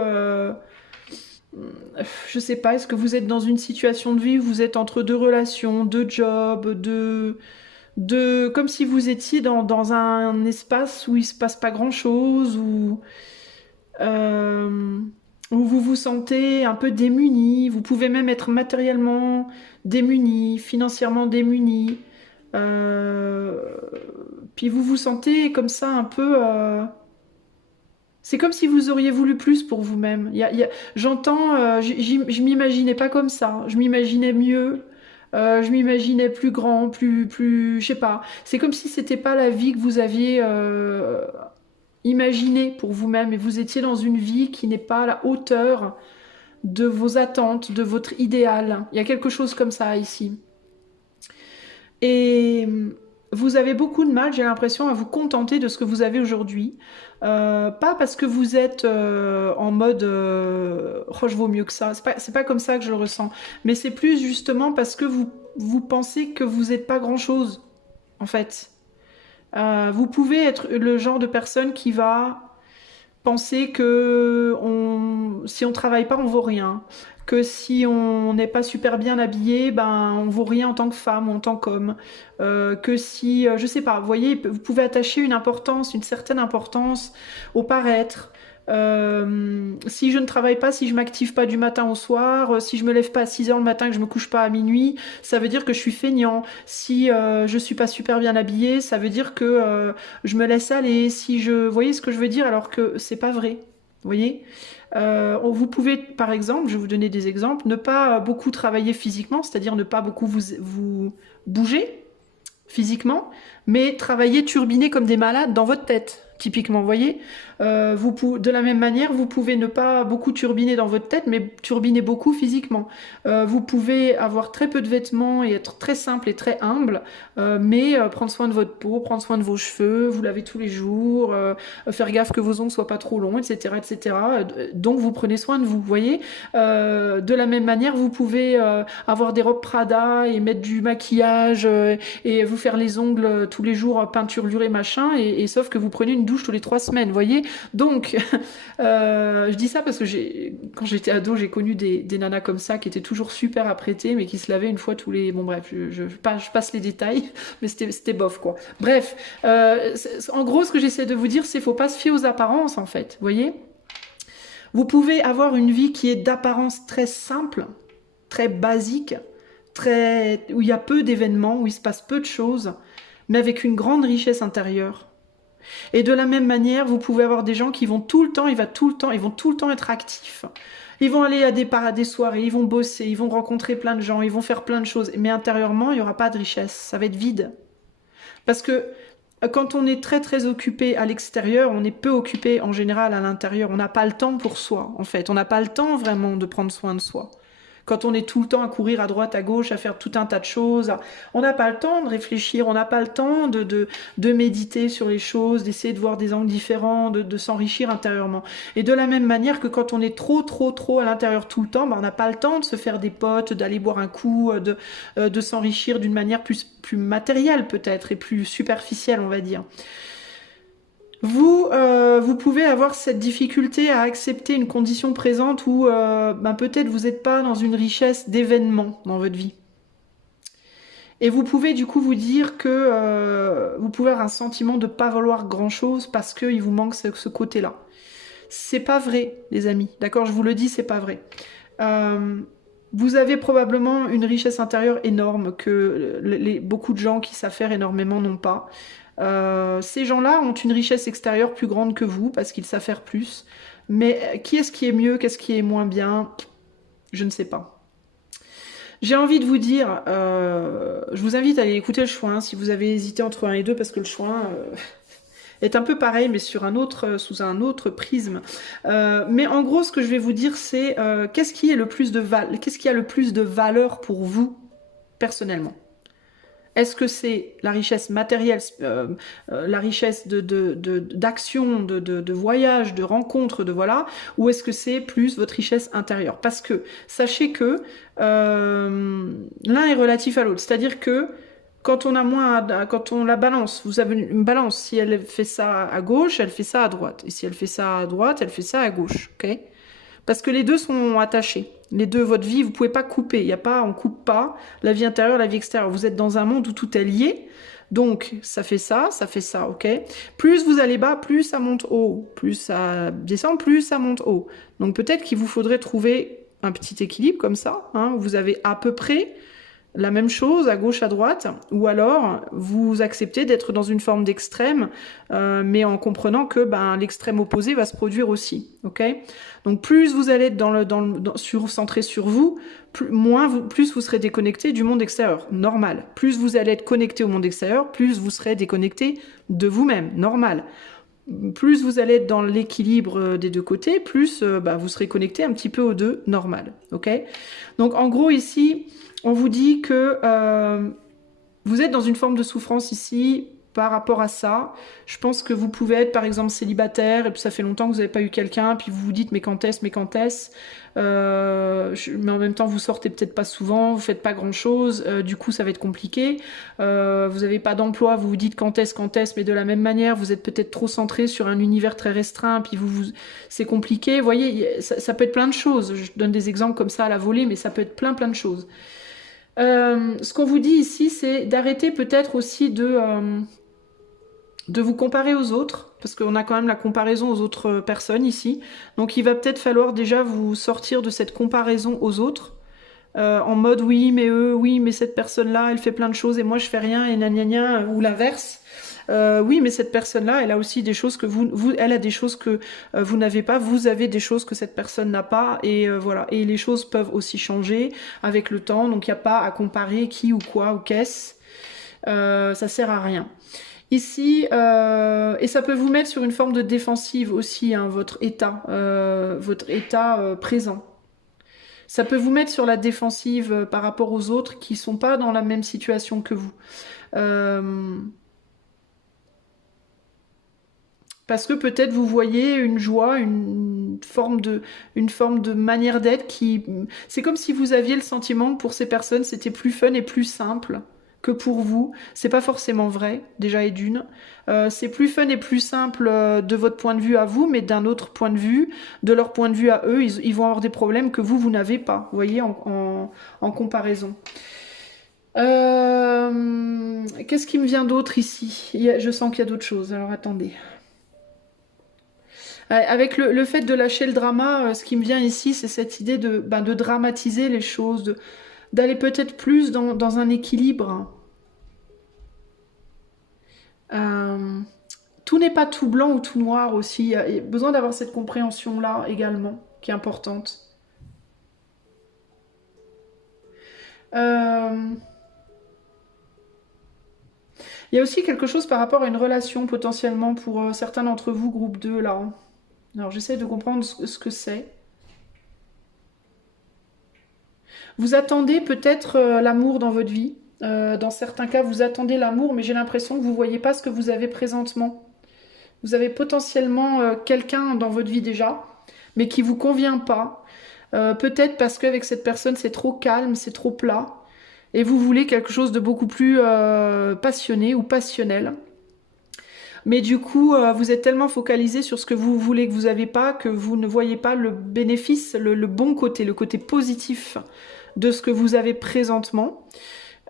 je sais pas, est-ce que vous êtes dans une situation de vie où vous êtes entre deux relations, deux jobs, comme si vous étiez dans un espace où il se passe pas grand-chose, euh, où vous vous sentez un peu démuni, vous pouvez même être matériellement démuni, financièrement démuni, euh, puis vous vous sentez comme ça un peu... c'est comme si vous auriez voulu plus pour vous-même. J'entends, je m'imaginais pas comme ça, je m'imaginais mieux, je m'imaginais plus grand, je sais pas. C'est comme si c'était pas la vie que vous aviez imaginée pour vous-même et vous étiez dans une vie qui n'est pas à la hauteur de vos attentes, de votre idéal. Il y a quelque chose comme ça ici. Et vous avez beaucoup de mal, j'ai l'impression, à vous contenter de ce que vous avez aujourd'hui. Pas parce que vous êtes en mode oh, je vaux mieux que ça. C'est pas comme ça que je le ressens. Mais c'est plus justement parce que vous pensez que vous n'êtes pas grand-chose, en fait. Vous pouvez être le genre de personne qui va penser que si on travaille pas, on vaut rien. Que si on n'est pas super bien habillé, ben on vaut rien en tant que femme ou en tant qu'homme. Que si, je sais pas, vous voyez, vous pouvez attacher une importance, une certaine importance au paraître. Si je ne travaille pas, si je m'active pas du matin au soir, si je me lève pas à 6 heures le matin, que je me couche pas à minuit, ça veut dire que je suis feignant. Si je suis pas super bien habillée, ça veut dire que je me laisse aller. Si je, vous voyez ce que je veux dire, alors que c'est pas vrai. Vous voyez, vous pouvez, par exemple, je vais vous donner des exemples, ne pas beaucoup travailler physiquement, c'est-à-dire ne pas beaucoup vous bouger physiquement, mais travailler turbiner comme des malades dans votre tête. Typiquement, vous voyez, de la même manière, vous pouvez ne pas beaucoup turbiner dans votre tête, mais turbiner beaucoup physiquement. Vous pouvez avoir très peu de vêtements et être très simple et très humble, mais prendre soin de votre peau, prendre soin de vos cheveux, vous laver tous les jours, faire gaffe que vos ongles soient pas trop longs, etc., etc. Donc vous prenez soin de vous, vous voyez. De la même manière, vous pouvez avoir des robes Prada et mettre du maquillage et vous faire les ongles tous les jours peinturlurés machin, et sauf que vous prenez une douche tous les 3 semaines, vous voyez. Donc, je dis ça parce que quand j'étais ado, j'ai connu des nanas comme ça qui étaient toujours super apprêtées, mais qui se lavaient une fois tous les... Bon bref, je passe les détails, mais c'était bof quoi. Bref, en gros, ce que j'essaie de vous dire, c'est faut pas se fier aux apparences en fait, vous voyez. Vous pouvez avoir une vie qui est d'apparence très simple, très basique, où il y a peu d'événements, où il se passe peu de choses, mais avec une grande richesse intérieure. Et de la même manière, vous pouvez avoir des gens qui vont tout le temps, ils vont tout le temps être actifs. Ils vont aller à des soirées, ils vont bosser, ils vont rencontrer plein de gens, ils vont faire plein de choses. Mais intérieurement, il n'y aura pas de richesse. Ça va être vide. Parce que quand on est très très occupé à l'extérieur, on est peu occupé en général à l'intérieur. On n'a pas le temps pour soi, en fait. On n'a pas le temps vraiment de prendre soin de soi. Quand on est tout le temps à courir à droite, à gauche, à faire tout un tas de choses, on n'a pas le temps de réfléchir, on n'a pas le temps de méditer sur les choses, d'essayer de voir des angles différents, de s'enrichir intérieurement. Et de la même manière que quand on est trop à l'intérieur tout le temps, ben on n'a pas le temps de se faire des potes, d'aller boire un coup, de s'enrichir d'une manière plus matérielle peut-être et plus superficielle, on va dire. Vous pouvez avoir cette difficulté à accepter une condition présente où ben peut-être vous n'êtes pas dans une richesse d'événements dans votre vie. Et vous pouvez du coup vous dire que vous pouvez avoir un sentiment de ne pas vouloir grand-chose parce qu'il vous manque ce côté-là. C'est pas vrai, les amis. D'accord, je vous le dis, c'est pas vrai. Vous avez probablement une richesse intérieure énorme que beaucoup de gens qui savent faire énormément n'ont pas. Ces gens-là ont une richesse extérieure plus grande que vous parce qu'ils savent faire plus. Mais qui est-ce qui est mieux, qu'est-ce qui est moins bien? Je ne sais pas. J'ai envie de vous dire, je vous invite à aller écouter le Chouin si vous avez hésité entre un et deux parce que le Chouin est un peu pareil mais sous un autre prisme. Mais en gros, ce que je vais vous dire, c'est qu'est-ce qui a le plus de valeur pour vous personnellement? Est-ce que c'est la richesse matérielle, la richesse d'action, de voyage, de rencontre, de voilà, ou est-ce que c'est plus votre richesse intérieure? Parce que sachez que l'un est relatif à l'autre. C'est-à-dire que quand on la balance, vous avez une balance, si elle fait ça à gauche, elle fait ça à droite. Et si elle fait ça à droite, elle fait ça à gauche. Ok? Parce que les deux sont attachés. Les deux, votre vie, vous pouvez pas couper. On coupe pas la vie intérieure, la vie extérieure. Vous êtes dans un monde où tout est lié. Donc, ça fait ça, ok? Plus vous allez bas, plus ça monte haut. Plus ça descend, plus ça monte haut. Donc, peut-être qu'il vous faudrait trouver un petit équilibre comme ça, hein, où vous avez à peu près la même chose à gauche, à droite, ou alors vous acceptez d'être dans une forme d'extrême, mais en comprenant que l'extrême opposé va se produire aussi, ok? Donc plus vous allez être centré sur vous, plus vous serez déconnecté du monde extérieur, normal. Plus vous allez être connecté au monde extérieur, plus vous serez déconnecté de vous-même, normal. Plus vous allez être dans l'équilibre des deux côtés, plus vous serez connecté un petit peu aux deux, normal, ok? Donc en gros ici, on vous dit que vous êtes dans une forme de souffrance ici par rapport à ça. Je pense que vous pouvez être par exemple célibataire et puis ça fait longtemps que vous n'avez pas eu quelqu'un, puis vous vous dites mais quand est-ce mais en même temps vous sortez peut-être pas souvent, vous faites pas grand-chose, du coup ça va être compliqué. Vous n'avez pas d'emploi, vous vous dites quand est-ce, mais de la même manière vous êtes peut-être trop centré sur un univers très restreint, puis c'est compliqué. Vous voyez, ça peut être plein de choses. Je donne des exemples comme ça à la volée, mais ça peut être plein de choses. Ce qu'on vous dit ici, c'est d'arrêter peut-être aussi de vous comparer aux autres, parce qu'on a quand même la comparaison aux autres personnes ici. Donc il va peut-être falloir déjà vous sortir de cette comparaison aux autres, en mode oui mais cette personne-là, elle fait plein de choses et moi je fais rien et gna, ou l'inverse. Oui, mais cette personne-là, elle a aussi des choses que elle a des choses que vous n'avez pas, vous avez des choses que cette personne n'a pas, et voilà. Et les choses peuvent aussi changer avec le temps, donc il n'y a pas à comparer qui ou quoi ou qu'est-ce. Ça sert à rien. Ici, et ça peut vous mettre sur une forme de défensive aussi, hein, votre état présent. Ça peut vous mettre sur la défensive par rapport aux autres qui sont pas dans la même situation que vous. Parce que peut-être vous voyez une joie, une forme de manière d'être qui... C'est comme si vous aviez le sentiment que pour ces personnes, c'était plus fun et plus simple que pour vous. C'est pas forcément vrai, déjà et d'une. C'est plus fun et plus simple de votre point de vue à vous, mais d'un autre point de vue, de leur point de vue à eux, ils vont avoir des problèmes que vous n'avez pas, vous voyez, en comparaison. Qu'est-ce qui me vient d'autre ici? Je sens qu'il y a d'autres choses, alors attendez. Avec le fait de lâcher le drama, ce qui me vient ici, c'est cette idée de dramatiser les choses, d'aller peut-être plus dans un équilibre. Euh, tout n'est pas tout blanc ou tout noir aussi. Il y a besoin d'avoir cette compréhension-là également, qui est importante. Euh, il y a aussi quelque chose par rapport à une relation potentiellement pour certains d'entre vous, groupe 2 là. Alors j'essaie de comprendre ce que c'est. Vous attendez peut-être l'amour dans votre vie. Dans certains cas, vous attendez l'amour, mais j'ai l'impression que vous ne voyez pas ce que vous avez présentement. Vous avez potentiellement quelqu'un dans votre vie déjà, mais qui ne vous convient pas. Peut-être parce qu'avec cette personne, c'est trop calme, c'est trop plat. Et vous voulez quelque chose de beaucoup plus passionné ou passionnel. Mais du coup, vous êtes tellement focalisé sur ce que vous voulez que vous n'avez pas, que vous ne voyez pas le bénéfice, le bon côté, le côté positif de ce que vous avez présentement.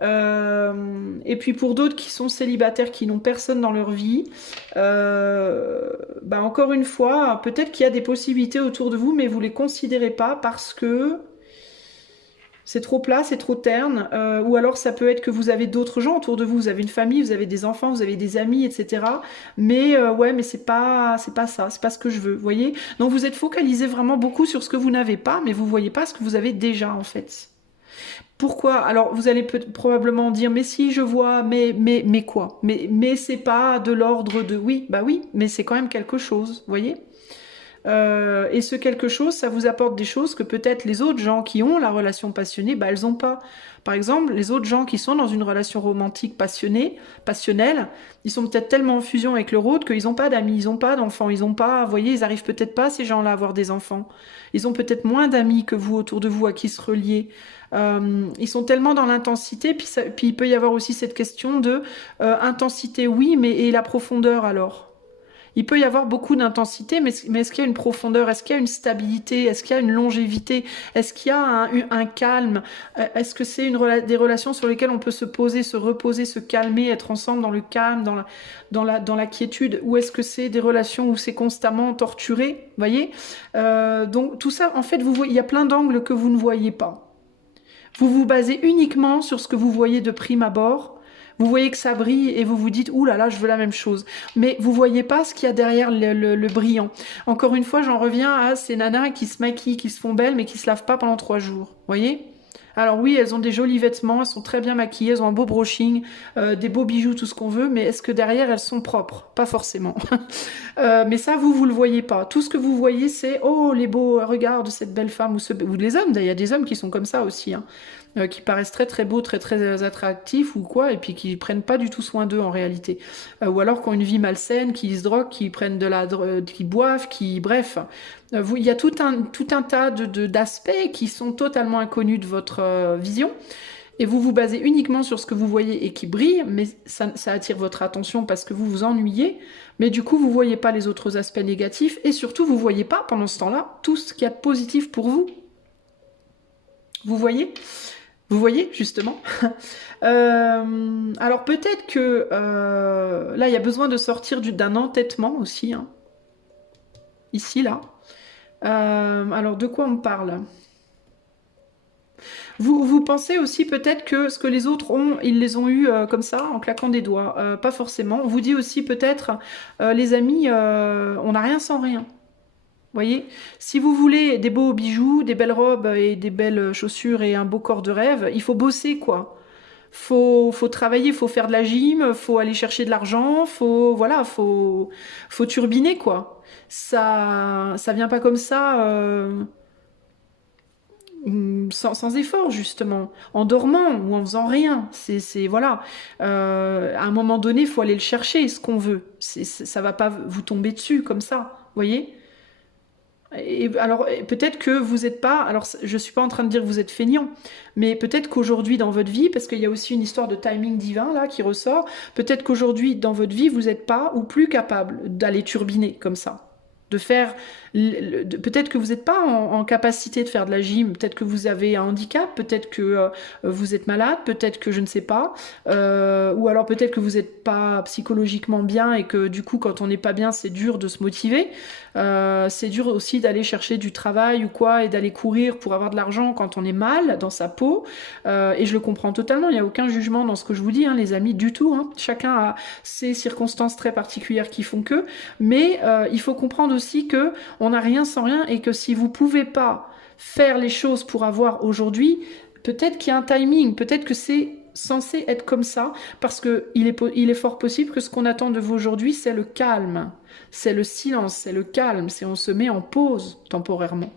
Et puis pour d'autres qui sont célibataires, qui n'ont personne dans leur vie, bah encore une fois, peut-être qu'il y a des possibilités autour de vous, mais vous ne les considérez pas parce que c'est trop plat, c'est trop terne, ou alors ça peut être que vous avez d'autres gens autour de vous, vous avez une famille, vous avez des enfants, vous avez des amis, etc. Mais ouais, mais c'est pas ça, c'est pas ce que je veux, vous voyez. Donc vous êtes focalisé vraiment beaucoup sur ce que vous n'avez pas, mais vous voyez pas ce que vous avez déjà en fait. Pourquoi? Alors vous allez probablement dire, mais si je vois, mais quoi? Mais c'est pas de l'ordre de oui, bah oui, mais c'est quand même quelque chose, vous voyez? Et ce quelque chose, ça vous apporte des choses que peut-être les autres gens qui ont la relation passionnée, bah elles ont pas. Par exemple, les autres gens qui sont dans une relation romantique passionnée, passionnelle, ils sont peut-être tellement en fusion avec leur autre qu'ils n'ont pas d'amis, ils n'ont pas d'enfants, ils ont pas, vous voyez, ils arrivent peut-être pas ces gens-là à avoir des enfants. Ils ont peut-être moins d'amis que vous autour de vous à qui se relier. Ils sont tellement dans l'intensité, puis il peut y avoir aussi cette question de intensité, oui, mais et la profondeur alors? Il peut y avoir beaucoup d'intensité, mais est-ce qu'il y a une profondeur? Est-ce qu'il y a une stabilité? Est-ce qu'il y a une longévité? Est-ce qu'il y a un calme? Est-ce que c'est des relations sur lesquelles on peut se poser, se reposer, se calmer, être ensemble dans le calme, dans la quiétude? Ou est-ce que c'est des relations où c'est constamment torturé? Vous voyez? Donc tout ça, en fait, vous voyez, il y a plein d'angles que vous ne voyez pas. Vous vous basez uniquement sur ce que vous voyez de prime abord. Vous voyez que ça brille et vous vous dites « Ouh là là, je veux la même chose ». Mais vous voyez pas ce qu'il y a derrière le brillant. Encore une fois, j'en reviens à ces nanas qui se maquillent, qui se font belles, mais qui se lavent pas pendant 3 jours. Vous voyez? Alors oui, elles ont des jolis vêtements, elles sont très bien maquillées, elles ont un beau brushing, des beaux bijoux, tout ce qu'on veut, mais est-ce que derrière elles sont propres? Pas forcément. Mais ça, vous le voyez pas. Tout ce que vous voyez, c'est oh les beaux regards de cette belle femme ou les hommes. Il y a des hommes qui sont comme ça aussi, hein, qui paraissent très très beaux, très très attractifs ou quoi, et puis qui prennent pas du tout soin d'eux en réalité. Ou alors qui ont une vie malsaine, qui se droguent, qui prennent qui boivent, bref. Il y a tout un tas d'aspects qui sont totalement inconnus de votre vision. Et vous vous basez uniquement sur ce que vous voyez et qui brille, mais ça attire votre attention parce que vous vous ennuyez, mais du coup vous voyez pas les autres aspects négatifs, et surtout vous voyez pas pendant ce temps-là tout ce qu'il y a de positif pour vous. Vous voyez? Vous voyez, justement. Alors peut-être que là, il y a besoin de sortir d'un entêtement aussi, hein. Ici, là. Alors de quoi on parle? Vous pensez aussi peut-être que ce que les autres ont, ils les ont eu comme ça, en claquant des doigts. Pas forcément. On vous dit aussi peut-être, les amis, on n'a rien sans rien. Vous voyez? Si vous voulez des beaux bijoux, des belles robes et des belles chaussures et un beau corps de rêve, il faut bosser, quoi. Faut travailler, faut faire de la gym, faut aller chercher de l'argent, voilà, faut turbiner, quoi. Ça vient pas comme ça. Sans effort justement, en dormant ou en faisant rien. Voilà. À un moment donné, il faut aller le chercher, ce qu'on veut. Ça va pas vous tomber dessus comme ça, vous voyez. Et alors peut-être que vous n'êtes pas. Alors je suis pas en train de dire que vous êtes feignant, mais peut-être qu'aujourd'hui dans votre vie, parce qu'il y a aussi une histoire de timing divin là qui ressort. Peut-être qu'aujourd'hui dans votre vie, vous n'êtes pas ou plus capable d'aller turbiner comme ça. de faire... Peut-être que vous n'êtes pas en capacité de faire de la gym, peut-être que vous avez un handicap, peut-être que vous êtes malade, peut-être que je ne sais pas, ou alors peut-être que vous n'êtes pas psychologiquement bien et que du coup quand on n'est pas bien c'est dur de se motiver, c'est dur aussi d'aller chercher du travail ou quoi et d'aller courir pour avoir de l'argent quand on est mal dans sa peau, et je le comprends totalement, il n'y a aucun jugement dans ce que je vous dis, hein, les amis, du tout, hein. Chacun a ses circonstances très particulières qui font que, mais il faut comprendre aussi que on n'a rien sans rien et que si vous pouvez pas faire les choses pour avoir aujourd'hui, peut-être qu'il y a un timing, peut-être que c'est censé être comme ça, parce que il est fort possible que ce qu'on attend de vous aujourd'hui, c'est le calme, c'est le silence, c'est le calme, c'est on se met en pause temporairement.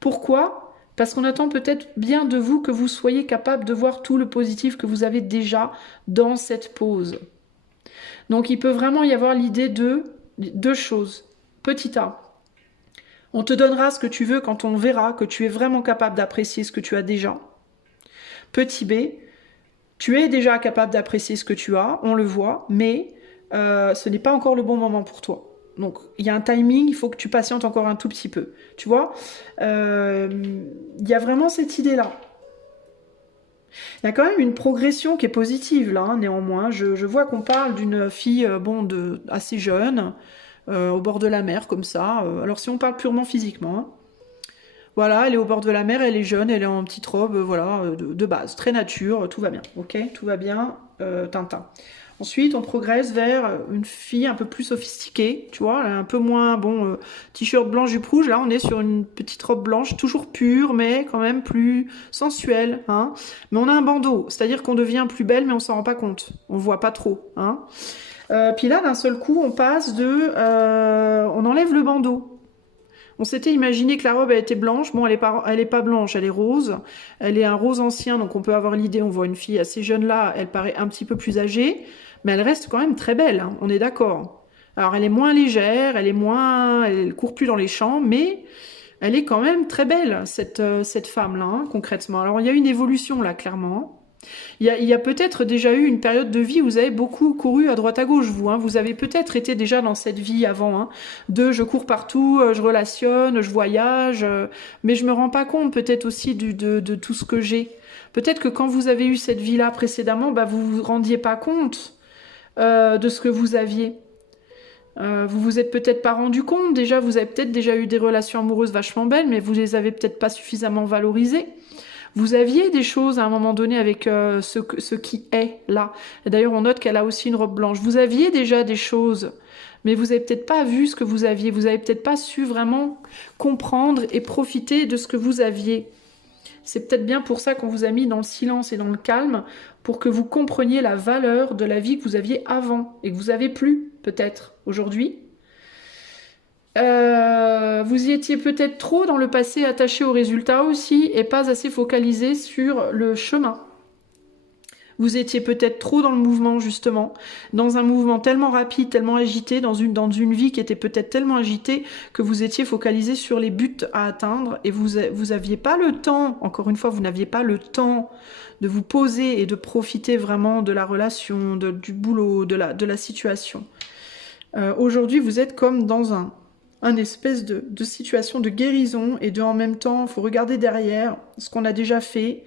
Pourquoi ? Parce qu'on attend peut-être bien de vous que vous soyez capable de voir tout le positif que vous avez déjà dans cette pause. Donc il peut vraiment y avoir l'idée de deux choses. Petit A, on te donnera ce que tu veux quand on verra que tu es vraiment capable d'apprécier ce que tu as déjà. Petit B, tu es déjà capable d'apprécier ce que tu as, on le voit, mais ce n'est pas encore le bon moment pour toi. Donc, il y a un timing, il faut que tu patientes encore un tout petit peu. Tu vois, il y a vraiment cette idée-là. Il y a quand même une progression qui est positive, là, hein, néanmoins. Je vois qu'on parle d'une fille assez jeune, au bord de la mer, comme ça. Alors, si on parle purement physiquement, hein. Voilà, elle est au bord de la mer, elle est jeune, elle est en petite robe, voilà, de base, très nature, tout va bien, ok, tout va bien, Tintin. Ensuite, on progresse vers une fille un peu plus sophistiquée, tu vois, un peu moins, t-shirt blanc, jupe rouge, là on est sur une petite robe blanche, toujours pure, mais quand même plus sensuelle, hein. Mais on a un bandeau, c'est-à-dire qu'on devient plus belle, mais on s'en rend pas compte, on voit pas trop, hein. Puis là, d'un seul coup, on passe on enlève le bandeau. On s'était imaginé que la robe elle était blanche. Bon, elle est pas blanche, elle est rose. Elle est un rose ancien, donc on peut avoir l'idée. On voit une fille assez jeune là. Elle paraît un petit peu plus âgée, mais elle reste quand même très belle, hein, on est d'accord. Alors elle est moins légère, elle court plus dans les champs, mais elle est quand même très belle cette femme là, hein, concrètement. Alors il y a une évolution là, clairement. Il y a peut-être déjà eu une période de vie où vous avez beaucoup couru à droite à gauche, vous. Hein. Vous avez peut-être été déjà dans cette vie avant, hein, je cours partout, je relationne, je voyage, mais je me rends pas compte peut-être aussi de tout ce que j'ai. Peut-être que quand vous avez eu cette vie-là précédemment, vous vous rendiez pas compte de ce que vous aviez. Vous vous êtes peut-être pas rendu compte, déjà, vous avez peut-être déjà eu des relations amoureuses vachement belles, mais vous les avez peut-être pas suffisamment valorisées. Vous aviez des choses à un moment donné avec ce qui est là. Et d'ailleurs, on note qu'elle a aussi une robe blanche. Vous aviez déjà des choses, mais vous avez peut-être pas vu ce que vous aviez. Vous avez peut-être pas su vraiment comprendre et profiter de ce que vous aviez. C'est peut-être bien pour ça qu'on vous a mis dans le silence et dans le calme, pour que vous compreniez la valeur de la vie que vous aviez avant et que vous avez plus, peut-être, aujourd'hui. Vous y étiez peut-être trop dans le passé attaché aux résultats aussi et pas assez focalisé sur le chemin. Vous étiez peut-être trop dans le mouvement justement, dans un mouvement tellement rapide, tellement agité, dans une vie qui était peut-être tellement agitée que vous étiez focalisé sur les buts à atteindre et vous aviez pas le temps, encore une fois, vous n'aviez pas le temps de vous poser et de profiter vraiment de la relation, du boulot, de la situation. Aujourd'hui, vous êtes comme dans un espèce de situation de guérison et en même temps, il faut regarder derrière ce qu'on a déjà fait,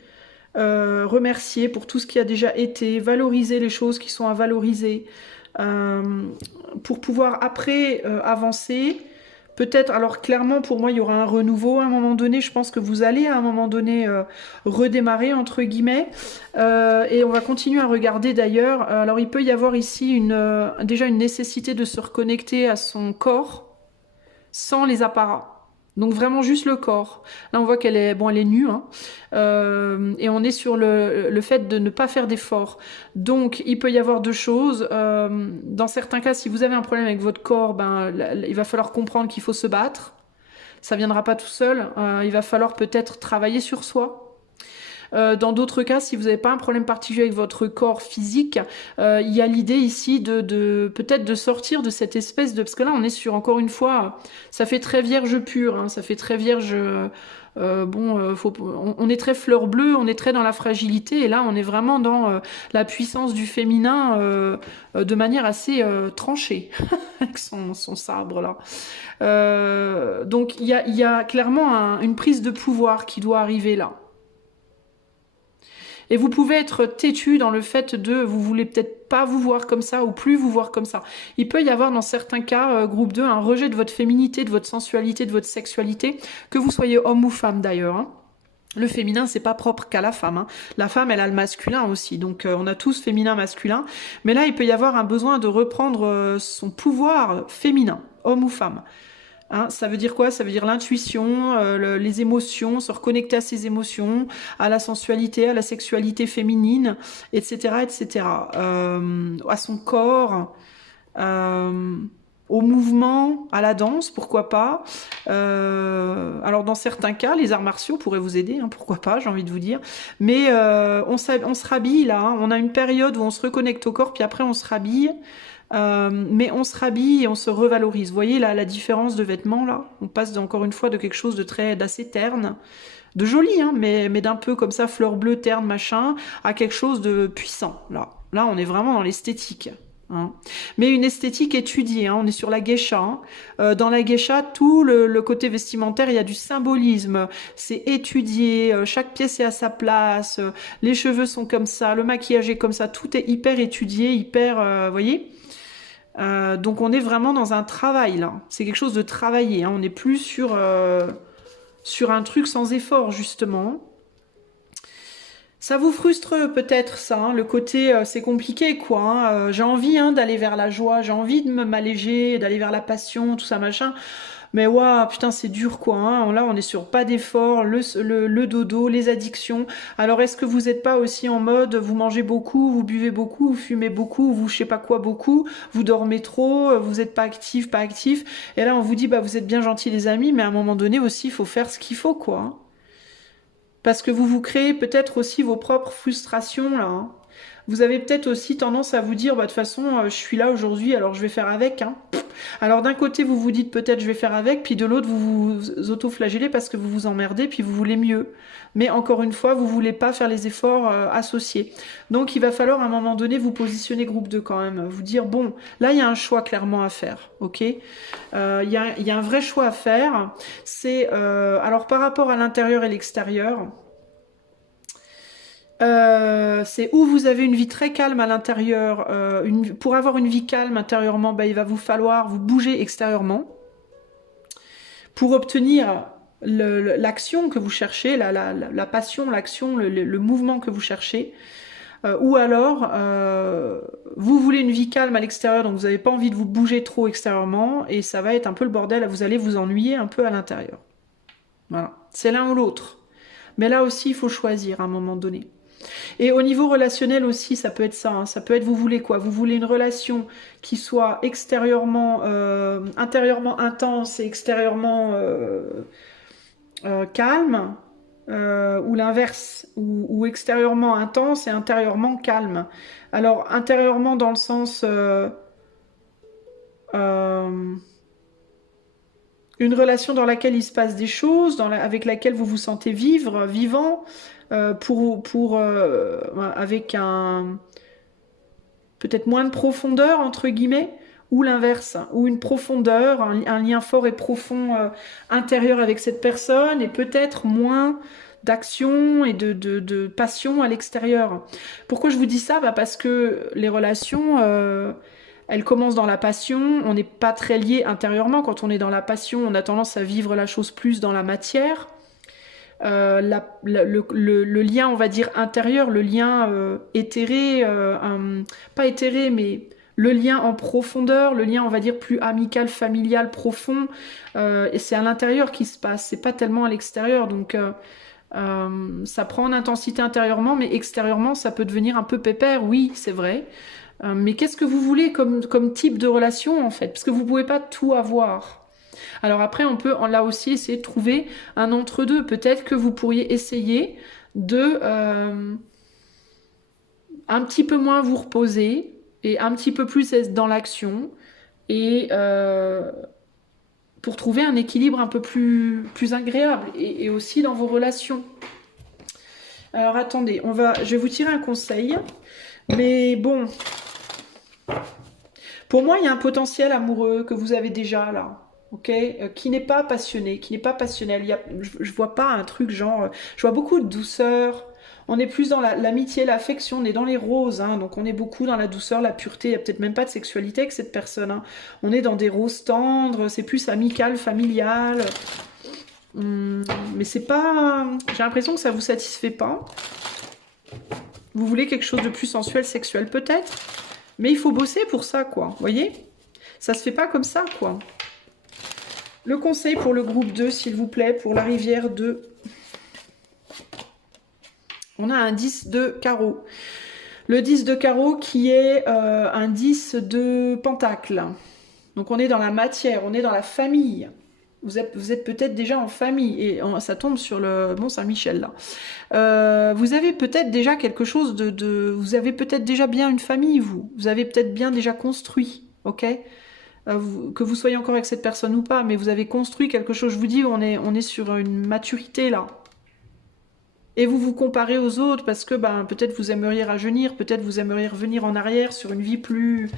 remercier pour tout ce qui a déjà été, valoriser les choses qui sont à valoriser, pour pouvoir après avancer. Peut-être, alors clairement pour moi il y aura un renouveau à un moment donné, je pense que vous allez à un moment donné redémarrer entre guillemets, et on va continuer à regarder d'ailleurs. Alors il peut y avoir ici déjà une nécessité de se reconnecter à son corps, sans les apparats. Donc vraiment juste le corps. Là on voit qu'elle est, elle est nue, hein, et on est sur le fait de ne pas faire d'efforts. Donc il peut y avoir deux choses. Dans certains cas, si vous avez un problème avec votre corps, il va falloir comprendre qu'il faut se battre. Ça viendra pas tout seul. Il va falloir peut-être travailler sur soi. Dans d'autres cas, si vous n'avez pas un problème particulier avec votre corps physique, il y a l'idée ici de peut-être de sortir de cette espèce de... Parce que là, on est sur, encore une fois, ça fait très vierge pure, hein, ça fait très vierge... on est très fleur bleue, on est très dans la fragilité, et là on est vraiment dans la puissance du féminin de manière assez tranchée, avec son sabre là. Donc il y a clairement une prise de pouvoir qui doit arriver là. Et vous pouvez être têtu dans le fait de, vous voulez peut-être pas vous voir comme ça ou plus vous voir comme ça. Il peut y avoir dans certains cas, groupe 2, un rejet de votre féminité, de votre sensualité, de votre sexualité, que vous soyez homme ou femme d'ailleurs. Hein. Le féminin, c'est pas propre qu'à la femme. Hein. La femme, elle a le masculin aussi. Donc, on a tous féminin, masculin. Mais là, il peut y avoir un besoin de reprendre son pouvoir féminin, homme ou femme. Hein, ça veut dire quoi? Ça veut dire l'intuition, les émotions, se reconnecter à ses émotions, à la sensualité, à la sexualité féminine, etc., etc. À son corps, au mouvement, à la danse, pourquoi pas. Alors dans certains cas, les arts martiaux pourraient vous aider, hein, pourquoi pas, j'ai envie de vous dire. Mais on se rhabille là, hein. On a une période où on se reconnecte au corps, puis après on se rhabille. Mais on se rhabille et on se revalorise. Vous voyez la différence de vêtements là? On passe encore une fois de quelque chose d'assez terne, de joli, hein, mais d'un peu comme ça, fleur bleue, terne, machin, à quelque chose de puissant. Là on est vraiment dans l'esthétique. Hein. Mais une esthétique étudiée, hein, on est sur la geisha. Hein. Dans la geisha, tout le côté vestimentaire, il y a du symbolisme, c'est étudié, chaque pièce est à sa place, les cheveux sont comme ça, le maquillage est comme ça, tout est hyper étudié, hyper, voyez. Donc on est vraiment dans un travail là, c'est quelque chose de travaillé, hein. On n'est plus sur un truc sans effort justement. Ça vous frustre peut-être ça, hein, le côté c'est compliqué quoi, hein. J'ai envie hein, d'aller vers la joie, j'ai envie de m'alléger, d'aller vers la passion, tout ça machin. Mais waouh, putain, c'est dur quoi. Hein. Là, on est sur pas d'effort, le dodo, les addictions. Alors, est-ce que vous n'êtes pas aussi en mode, vous mangez beaucoup, vous buvez beaucoup, vous fumez beaucoup, vous je sais pas quoi beaucoup, vous dormez trop, vous n'êtes pas actif, pas actif. Et là, on vous dit, bah, vous êtes bien gentils les amis, mais à un moment donné aussi, il faut faire ce qu'il faut quoi. Hein. Parce que vous vous créez peut-être aussi vos propres frustrations là. Hein. Vous avez peut-être aussi tendance à vous dire, bah, de toute façon, je suis là aujourd'hui, alors je vais faire avec. Hein. Alors d'un côté, vous vous dites peut-être je vais faire avec, puis de l'autre, vous vous auto-flagellez parce que vous vous emmerdez, puis vous voulez mieux. Mais encore une fois, vous voulez pas faire les efforts associés. Donc il va falloir à un moment donné vous positionner groupe 2 quand même. Vous dire, bon, là il y a un choix clairement à faire, ok. Il y a un vrai choix à faire. C'est, alors par rapport à l'intérieur et l'extérieur, c'est où vous avez une vie très calme à l'intérieur. Pour avoir une vie calme intérieurement, bah, il va vous falloir vous bouger extérieurement pour obtenir l'action que vous cherchez, la passion, l'action, le mouvement que vous cherchez. Ou alors, vous voulez une vie calme à l'extérieur, donc vous n'avez pas envie de vous bouger trop extérieurement, et ça va être un peu le bordel, vous allez vous ennuyer un peu à l'intérieur. Voilà, c'est l'un ou l'autre. Mais là aussi, il faut choisir à un moment donné. Et au niveau relationnel aussi, ça peut être ça. Hein. Ça peut être, vous voulez quoi? Vous voulez une relation qui soit extérieurement, intérieurement intense et extérieurement calme, ou l'inverse, ou extérieurement intense et intérieurement calme. Alors, intérieurement dans le sens... une relation dans laquelle il se passe des choses, avec laquelle vous vous sentez vivant, avec un peut-être moins de profondeur entre guillemets, ou l'inverse, ou une profondeur, un lien fort et profond intérieur avec cette personne, et peut-être moins d'action et de passion à l'extérieur. Pourquoi je vous dis ça? Parce que les relations, elles commencent dans la passion, on n'est pas très lié intérieurement. Quand on est dans la passion, on a tendance à vivre la chose plus dans la matière. Le lien, on va dire, intérieur, le lien éthéré, pas éthéré, mais le lien en profondeur, le lien, on va dire, plus amical, familial, profond, et c'est à l'intérieur qui se passe, c'est pas tellement à l'extérieur, donc ça prend en intensité intérieurement, mais extérieurement, ça peut devenir un peu pépère, oui, c'est vrai, mais qu'est-ce que vous voulez comme type de relation, en fait? Parce que vous pouvez pas tout avoir. Alors après, on peut là aussi essayer de trouver un entre-deux. Peut-être que vous pourriez essayer de un petit peu moins vous reposer et un petit peu plus être dans l'action et pour trouver un équilibre un peu plus agréable et aussi dans vos relations. Alors attendez, je vais vous tirer un conseil, mais bon, pour moi il y a un potentiel amoureux que vous avez déjà là. Ok, qui n'est pas passionné, qui n'est pas passionnel. Je vois pas un truc genre, je vois beaucoup de douceur. On est plus dans l'amitié, l'affection, on est dans les roses, hein, donc on est beaucoup dans la douceur, la pureté. Il n'y a peut-être même pas de sexualité avec cette personne. Hein. On est dans des roses tendres, c'est plus amical, familial. Mais c'est pas. J'ai l'impression que ça vous satisfait pas. Vous voulez quelque chose de plus sensuel, sexuel peut-être, mais il faut bosser pour ça, quoi. Vous voyez? Ça se fait pas comme ça, quoi. Le conseil pour le groupe 2, s'il vous plaît, pour la rivière de... On a un 10 de carreau. Le 10 de carreau qui est un 10 de pentacle. Donc on est dans la matière, on est dans la famille. Vous êtes peut-être déjà en famille, et ça tombe sur le Mont Saint-Michel là. Vous avez peut-être déjà quelque chose vous avez peut-être déjà bien une famille, vous avez peut-être bien déjà construit, ok, que vous soyez encore avec cette personne ou pas, mais vous avez construit quelque chose. Je vous dis, on est sur une maturité là. Et vous vous comparez aux autres parce que peut-être vous aimeriez rajeunir, peut-être vous aimeriez revenir en arrière sur une vie plus...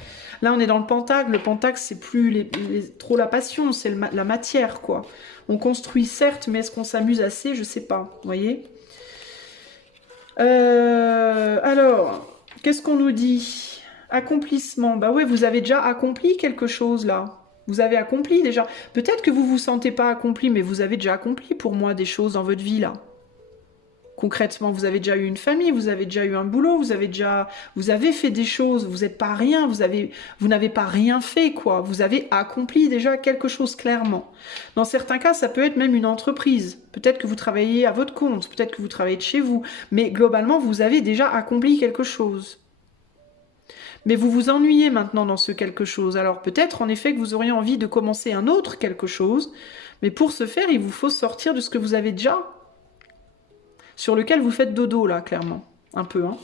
Là, on est dans le pentacle. Le pentacle, c'est plus trop la passion, c'est la matière, quoi. On construit, certes, mais est-ce qu'on s'amuse assez? Je sais pas, vous voyez. Alors, qu'est-ce qu'on nous dit? Accomplissement. Bah ouais, vous avez déjà accompli quelque chose, là. Vous avez accompli déjà. Peut-être que vous vous sentez pas accompli, mais vous avez déjà accompli, pour moi, des choses dans votre vie, là. Concrètement, vous avez déjà eu une famille, vous avez déjà eu un boulot, vous avez fait des choses, vous n'êtes pas rien, vous n'avez pas rien fait, quoi. Vous avez accompli déjà quelque chose clairement. Dans certains cas, ça peut être même une entreprise. Peut-être que vous travaillez à votre compte, peut-être que vous travaillez de chez vous, mais globalement, vous avez déjà accompli quelque chose. Mais vous vous ennuyez maintenant dans ce quelque chose. Alors peut-être en effet que vous auriez envie de commencer un autre quelque chose, mais pour ce faire, il vous faut sortir de ce que vous avez déjà, sur lequel vous faites dodo, là, clairement. Un peu, hein.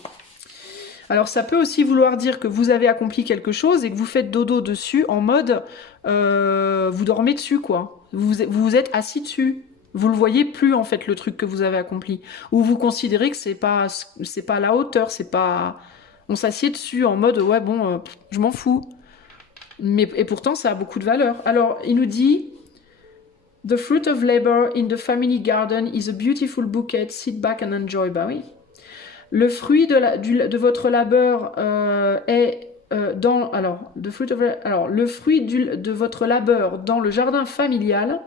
Alors, ça peut aussi vouloir dire que vous avez accompli quelque chose et que vous faites dodo dessus en mode... vous dormez dessus, quoi. Vous êtes assis dessus. Vous le voyez plus, en fait, le truc que vous avez accompli. Ou vous considérez que c'est pas à la hauteur, c'est pas... On s'assied dessus en mode, ouais, bon, je m'en fous. Et pourtant, ça a beaucoup de valeur. Alors, il nous dit... The fruit of labor in the family garden is a beautiful bouquet. Sit back and enjoy. Bah oui. Le fruit de votre labeur est dans... Alors, the fruit of, alors, le fruit de votre labeur dans le jardin familial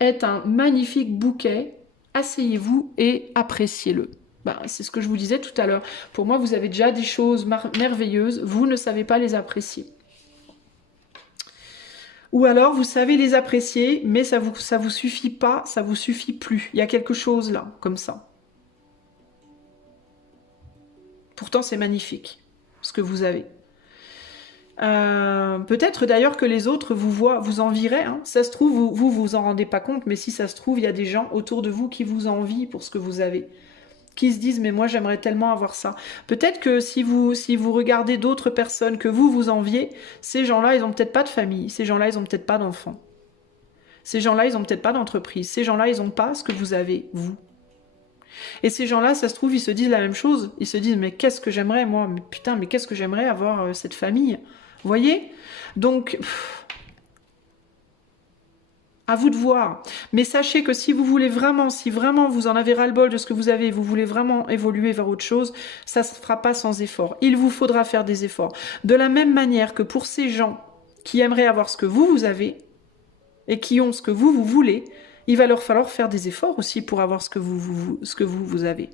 est un magnifique bouquet. Asseyez-vous et appréciez-le. Bah, c'est ce que je vous disais tout à l'heure. Pour moi, vous avez déjà des choses merveilleuses. Vous ne savez pas les apprécier. Ou alors, vous savez les apprécier, mais ça vous suffit pas, ça vous suffit plus. Il y a quelque chose là, comme ça. Pourtant, c'est magnifique, ce que vous avez. Peut-être d'ailleurs que les autres vous envieraient. Hein. Ça se trouve, vous en rendez pas compte, mais si ça se trouve, il y a des gens autour de vous qui vous envient pour ce que vous avez. Qui se disent, mais moi j'aimerais tellement avoir ça. Peut-être que si vous regardez d'autres personnes que vous enviez, ces gens-là, ils n'ont peut-être pas de famille, ces gens-là, ils n'ont peut-être pas d'enfants. Ces gens-là, ils n'ont peut-être pas d'entreprise, ces gens-là, ils n'ont pas ce que vous avez, vous. Et ces gens-là, ça se trouve, ils se disent la même chose, ils se disent, mais qu'est-ce que j'aimerais, moi, mais putain, mais qu'est-ce que j'aimerais avoir cette famille. Vous voyez? Donc... à vous de voir. Mais sachez que si vous voulez vraiment, si vraiment vous en avez ras-le-bol de ce que vous avez, vous voulez vraiment évoluer vers autre chose, ça ne se fera pas sans effort. Il vous faudra faire des efforts. De la même manière que pour ces gens qui aimeraient avoir ce que vous avez et qui ont ce que vous voulez, il va leur falloir faire des efforts aussi pour avoir ce que vous avez.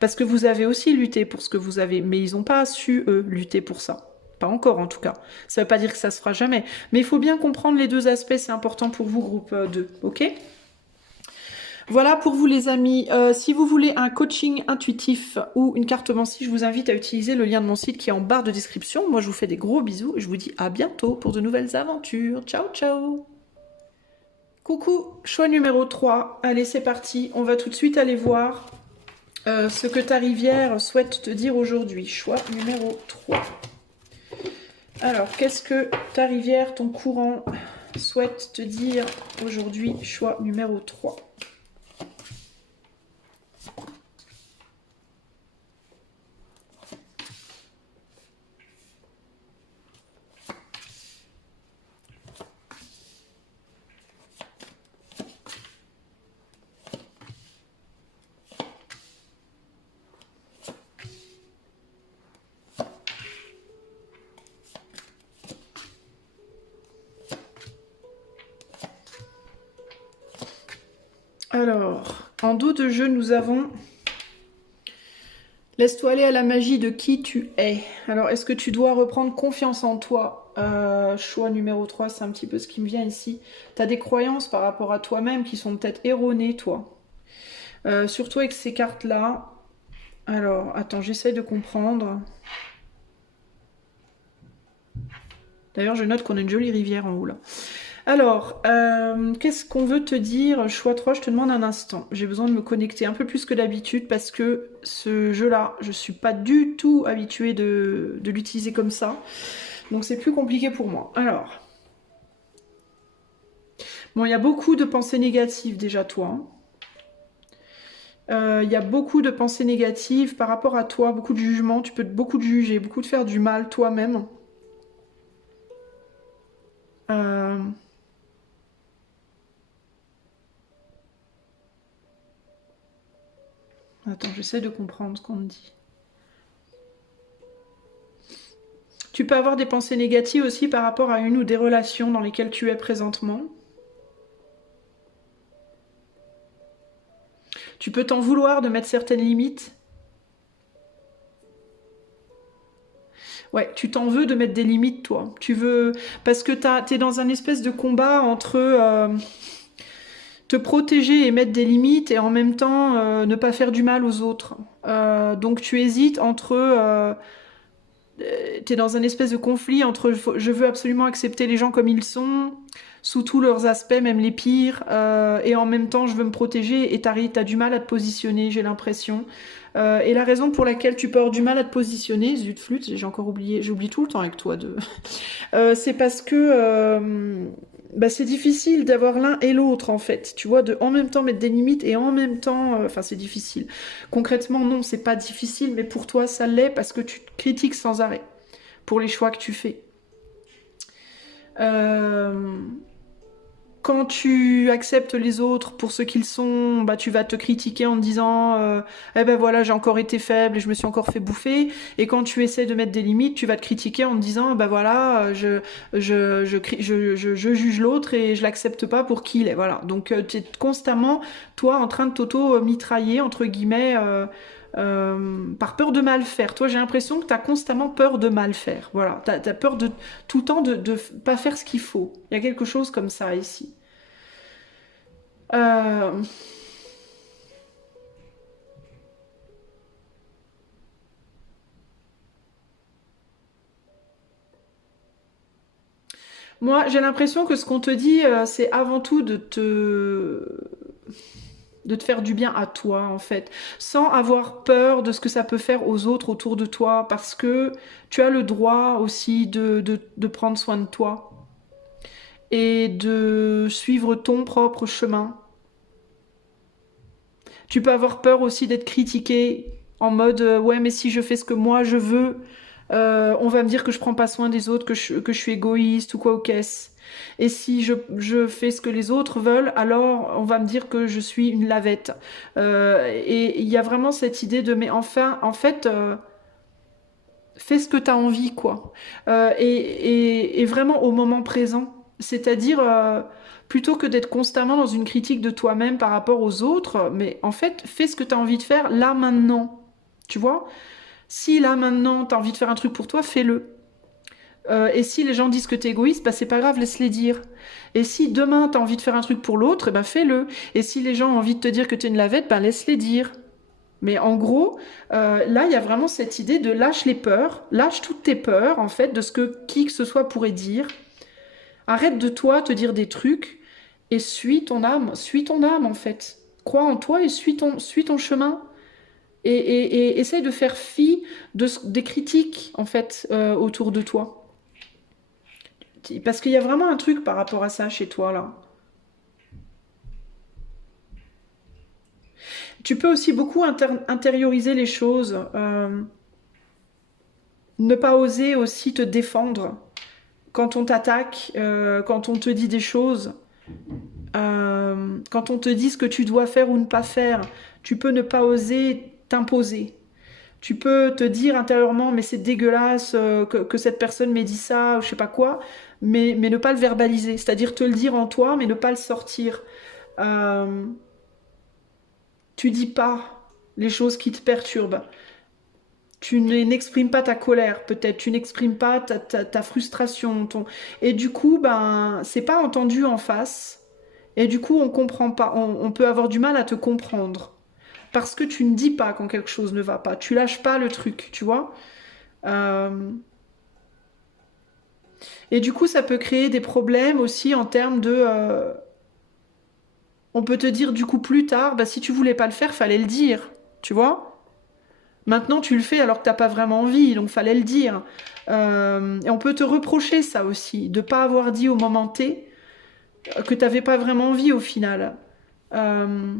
Parce que vous avez aussi lutté pour ce que vous avez, mais ils n'ont pas su, eux, lutter pour ça. Pas encore, en tout cas. Ça ne veut pas dire que ça se fera jamais. Mais il faut bien comprendre les deux aspects. C'est important pour vous, groupe 2. OK? Voilà pour vous, les amis. Si vous voulez un coaching intuitif ou une carte mentale, je vous invite à utiliser le lien de mon site qui est en barre de description. Moi, je vous fais des gros bisous. Et je vous dis à bientôt pour de nouvelles aventures. Ciao, ciao! Coucou, choix numéro 3. Allez, c'est parti. On va tout de suite aller voir Ce que ta rivière souhaite te dire aujourd'hui. Choix numéro 3. Alors, qu'est-ce que ta rivière, ton courant, souhaite te dire aujourd'hui? Choix numéro 3. Alors, en dos de jeu, nous avons laisse-toi aller à la magie de qui tu es. Alors, est-ce que tu dois reprendre confiance en toi? Choix numéro 3, c'est un petit peu ce qui me vient ici. Tu as des croyances par rapport à toi-même qui sont peut-être erronées, toi. Surtout avec ces cartes-là. Alors, attends, j'essaye de comprendre. D'ailleurs, je note qu'on a une jolie rivière en haut, là. Alors, qu'est-ce qu'on veut te dire? Choix 3, je te demande un instant. J'ai besoin de me connecter un peu plus que d'habitude parce que ce jeu-là, je suis pas du tout habituée de l'utiliser comme ça. Donc c'est plus compliqué pour moi. Alors, bon, il y a beaucoup de pensées négatives déjà, toi. Il y a beaucoup de pensées négatives par rapport à toi, beaucoup de jugements. Tu peux beaucoup te juger, beaucoup te faire du mal toi-même. Euh, Attends, j'essaie de comprendre ce qu'on me dit. Tu peux avoir des pensées négatives aussi par rapport à une ou des relations dans lesquelles tu es présentement. Tu peux t'en vouloir de mettre certaines limites. Ouais, tu t'en veux de mettre des limites, toi. Tu veux... Parce que t'es dans un espèce de combat entre te protéger et mettre des limites et en même temps ne pas faire du mal aux autres. Donc tu hésites entre... t'es dans un espèce de conflit entre je veux absolument accepter les gens comme ils sont, sous tous leurs aspects, même les pires, et en même temps je veux me protéger et t'as du mal à te positionner, j'ai l'impression. Et la raison pour laquelle tu peux avoir du mal à te positionner, zut flûte, j'ai encore oublié, j'oublie tout le temps avec toi c'est parce que bah, c'est difficile d'avoir l'un et l'autre en fait, tu vois, de en même temps mettre des limites et en même temps, enfin c'est difficile. Concrètement non, c'est pas difficile, mais pour toi ça l'est parce que tu te critiques sans arrêt pour les choix que tu fais. Euh, Quand tu acceptes les autres pour ce qu'ils sont, bah tu vas te critiquer en te disant eh ben voilà, j'ai encore été faible et je me suis encore fait bouffer. Et quand tu essaies de mettre des limites, tu vas te critiquer en te disant bah voilà, je juge l'autre et je l'accepte pas pour qui il est. Voilà. Donc tu es constamment toi en train de t'auto-mitrailler entre guillemets par peur de mal faire. Toi, j'ai l'impression que tu as constamment peur de mal faire. Voilà, tu as peur de tout le temps de pas faire ce qu'il faut. Il y a quelque chose comme ça ici. Euh, Moi, j'ai l'impression que ce qu'on te dit, c'est avant tout de te faire du bien à toi, en fait, sans avoir peur de ce que ça peut faire aux autres autour de toi, parce que tu as le droit aussi de prendre soin de toi et de suivre ton propre chemin. Tu peux avoir peur aussi d'être critiqué en mode ouais mais si je fais ce que moi je veux, on va me dire que je prends pas soin des autres, que je suis égoïste ou quoi ou qu'est-ce. Et si je fais ce que les autres veulent, alors on va me dire que je suis une lavette. Et il y a vraiment cette idée de mais enfin en fait fais ce que tu as envie quoi. Et vraiment au moment présent. C'est-à-dire plutôt que d'être constamment dans une critique de toi-même par rapport aux autres, mais en fait, fais ce que tu as envie de faire là maintenant. Tu vois? Si là maintenant tu as envie de faire un truc pour toi, fais-le. Et si les gens disent que tu es égoïste, bah c'est pas grave, laisse-les dire. Et si demain tu as envie de faire un truc pour l'autre, eh ben fais-le. Et si les gens ont envie de te dire que tu es une lavette, ben laisse-les dire. Mais en gros, là, il y a vraiment cette idée de lâche les peurs, lâche toutes tes peurs, en fait, de ce que qui que ce soit pourrait dire. Arrête de toi te dire des trucs et suis ton âme, en fait. Crois en toi et suis ton chemin. et essaye de faire fi des critiques, en fait, autour de toi. Parce qu'il y a vraiment un truc par rapport à ça chez toi, là. Tu peux aussi beaucoup intérioriser les choses. Ne pas oser aussi te défendre quand on t'attaque, quand on te dit des choses, quand on te dit ce que tu dois faire ou ne pas faire. Tu peux ne pas oser t'imposer. Tu peux te dire intérieurement, mais c'est dégueulasse que cette personne m'ait dit ça, ou je sais pas quoi, mais ne pas le verbaliser. C'est-à-dire te le dire en toi, mais ne pas le sortir. Euh, tu dis pas les choses qui te perturbent. Tu n'exprimes pas ta colère, peut-être. Tu n'exprimes pas ta frustration. Et du coup, ben, c'est pas entendu en face. Et du coup, on comprend pas. On peut avoir du mal à te comprendre. Parce que tu ne dis pas quand quelque chose ne va pas. Tu lâches pas le truc, tu vois. Euh, Et du coup, ça peut créer des problèmes aussi en termes de... on peut te dire du coup plus tard, bah, si tu voulais pas le faire, fallait le dire, tu vois. Maintenant, tu le fais alors que t'as pas vraiment envie, donc fallait le dire. Et on peut te reprocher ça aussi, de pas avoir dit au moment T que t'avais pas vraiment envie au final. Euh,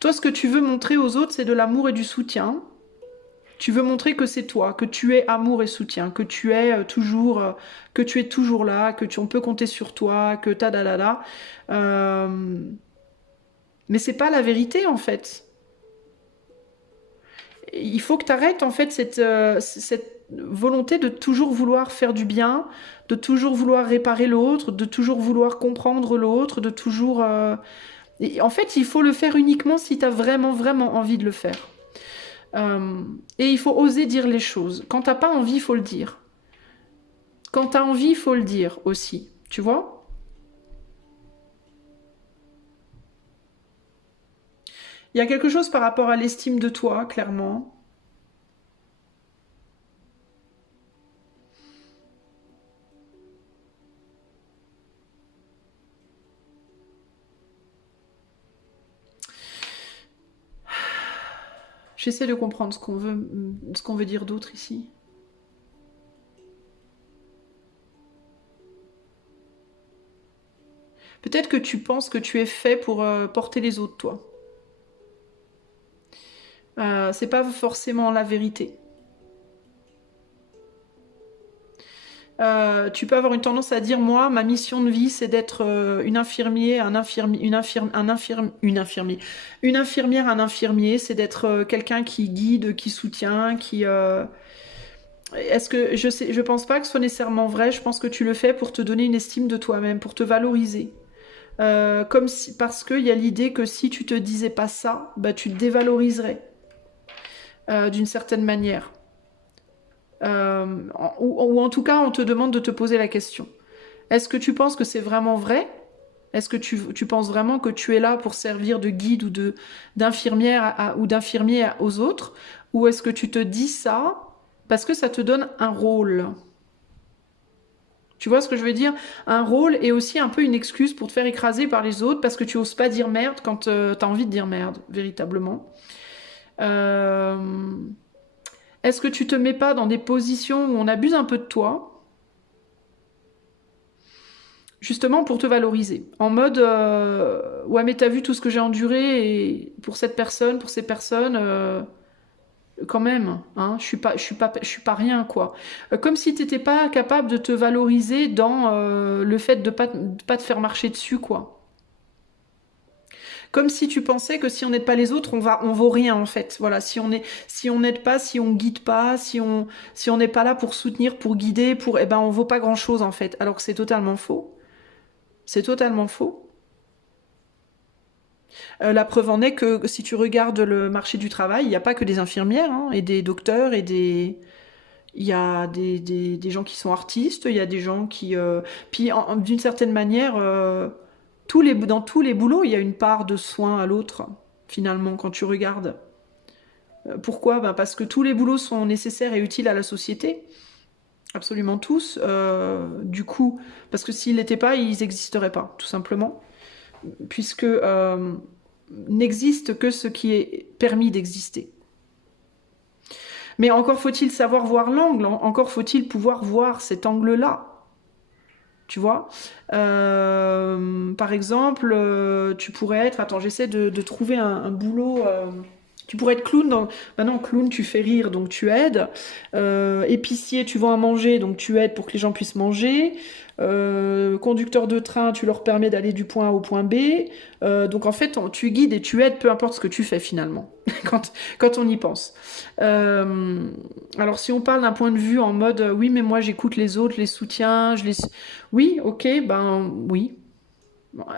Toi, ce que tu veux montrer aux autres, c'est de l'amour et du soutien. Tu veux montrer que c'est toi, que tu es amour et soutien, que tu es que tu es toujours là, on peut compter sur toi, que ta da da da. Euh, mais c'est pas la vérité en fait. Il faut que tu arrêtes en fait cette volonté de toujours vouloir faire du bien, de toujours vouloir réparer l'autre, de toujours vouloir comprendre l'autre, de toujours. En fait, il faut le faire uniquement si tu as vraiment vraiment envie de le faire. Euh, et il faut oser dire les choses. Quand t'as pas envie, il faut le dire. Quand t'as envie, il faut le dire aussi. Tu vois. Il y a quelque chose par rapport à l'estime de toi, clairement. J'essaie de comprendre ce qu'on veut dire d'autre ici. Peut-être que tu penses que tu es fait pour porter les autres, toi. C'est pas forcément la vérité. Tu peux avoir une tendance à dire, moi, ma mission de vie, c'est d'être une infirmière, une infirmière, un infirmier, c'est d'être quelqu'un qui guide, qui soutient, qui. Est-ce que je pense pas que ce soit nécessairement vrai. Je pense que tu le fais pour te donner une estime de toi-même, pour te valoriser. Comme si, parce qu'il y a l'idée que si tu te disais pas ça, bah tu te dévaloriserais d'une certaine manière. Ou en tout cas, on te demande de te poser la question. Est-ce que tu penses que c'est vraiment vrai? Est-ce que tu penses vraiment que tu es là pour servir de guide ou d'infirmière ou d'infirmier aux autres? Ou est-ce que tu te dis ça parce que ça te donne un rôle? Tu vois ce que je veux dire? Un rôle et aussi un peu une excuse pour te faire écraser par les autres parce que tu oses pas dire merde quand t'as envie de dire merde, véritablement. Euh, Est-ce que tu te mets pas dans des positions où on abuse un peu de toi, justement pour te valoriser? En mode, ouais, mais t'as vu tout ce que j'ai enduré et pour cette personne, pour ces personnes, quand même, hein, je suis pas rien, quoi. Comme si t'étais pas capable de te valoriser dans le fait de pas te faire marcher dessus, quoi. Comme si tu pensais que si on n'aide pas les autres, on vaut rien en fait. Voilà, si on n'aide pas, si on guide pas, si on n'est pas là pour soutenir, pour guider, eh ben on vaut pas grand chose en fait. Alors que c'est totalement faux. C'est totalement faux. La preuve en est que si tu regardes le marché du travail, il n'y a pas que des infirmières hein, et des docteurs et il y a des gens qui sont artistes, il y a des gens qui, puis d'une certaine manière. Dans tous les boulots, il y a une part de soin à l'autre, finalement, quand tu regardes. Pourquoi? Ben parce que tous les boulots sont nécessaires et utiles à la société. Absolument tous. Du coup, parce que s'ils l'étaient pas, ils n'existeraient pas, tout simplement. puisque n'existe que ce qui est permis d'exister. Mais encore faut-il savoir voir l'angle, encore faut-il pouvoir voir cet angle-là. Tu vois, par exemple, tu pourrais être... Attends, j'essaie de trouver un boulot... tu pourrais être clown. Maintenant, clown, tu fais rire, donc tu aides. Épicier, tu vends à manger, donc tu aides pour que les gens puissent manger. Conducteur de train, tu leur permets d'aller du point A au point B. Donc en fait, tu guides et tu aides, peu importe ce que tu fais finalement, quand on y pense. Alors si on parle d'un point de vue en mode, oui, mais moi j'écoute les autres, les soutiens, je les... Oui, ok, ben oui.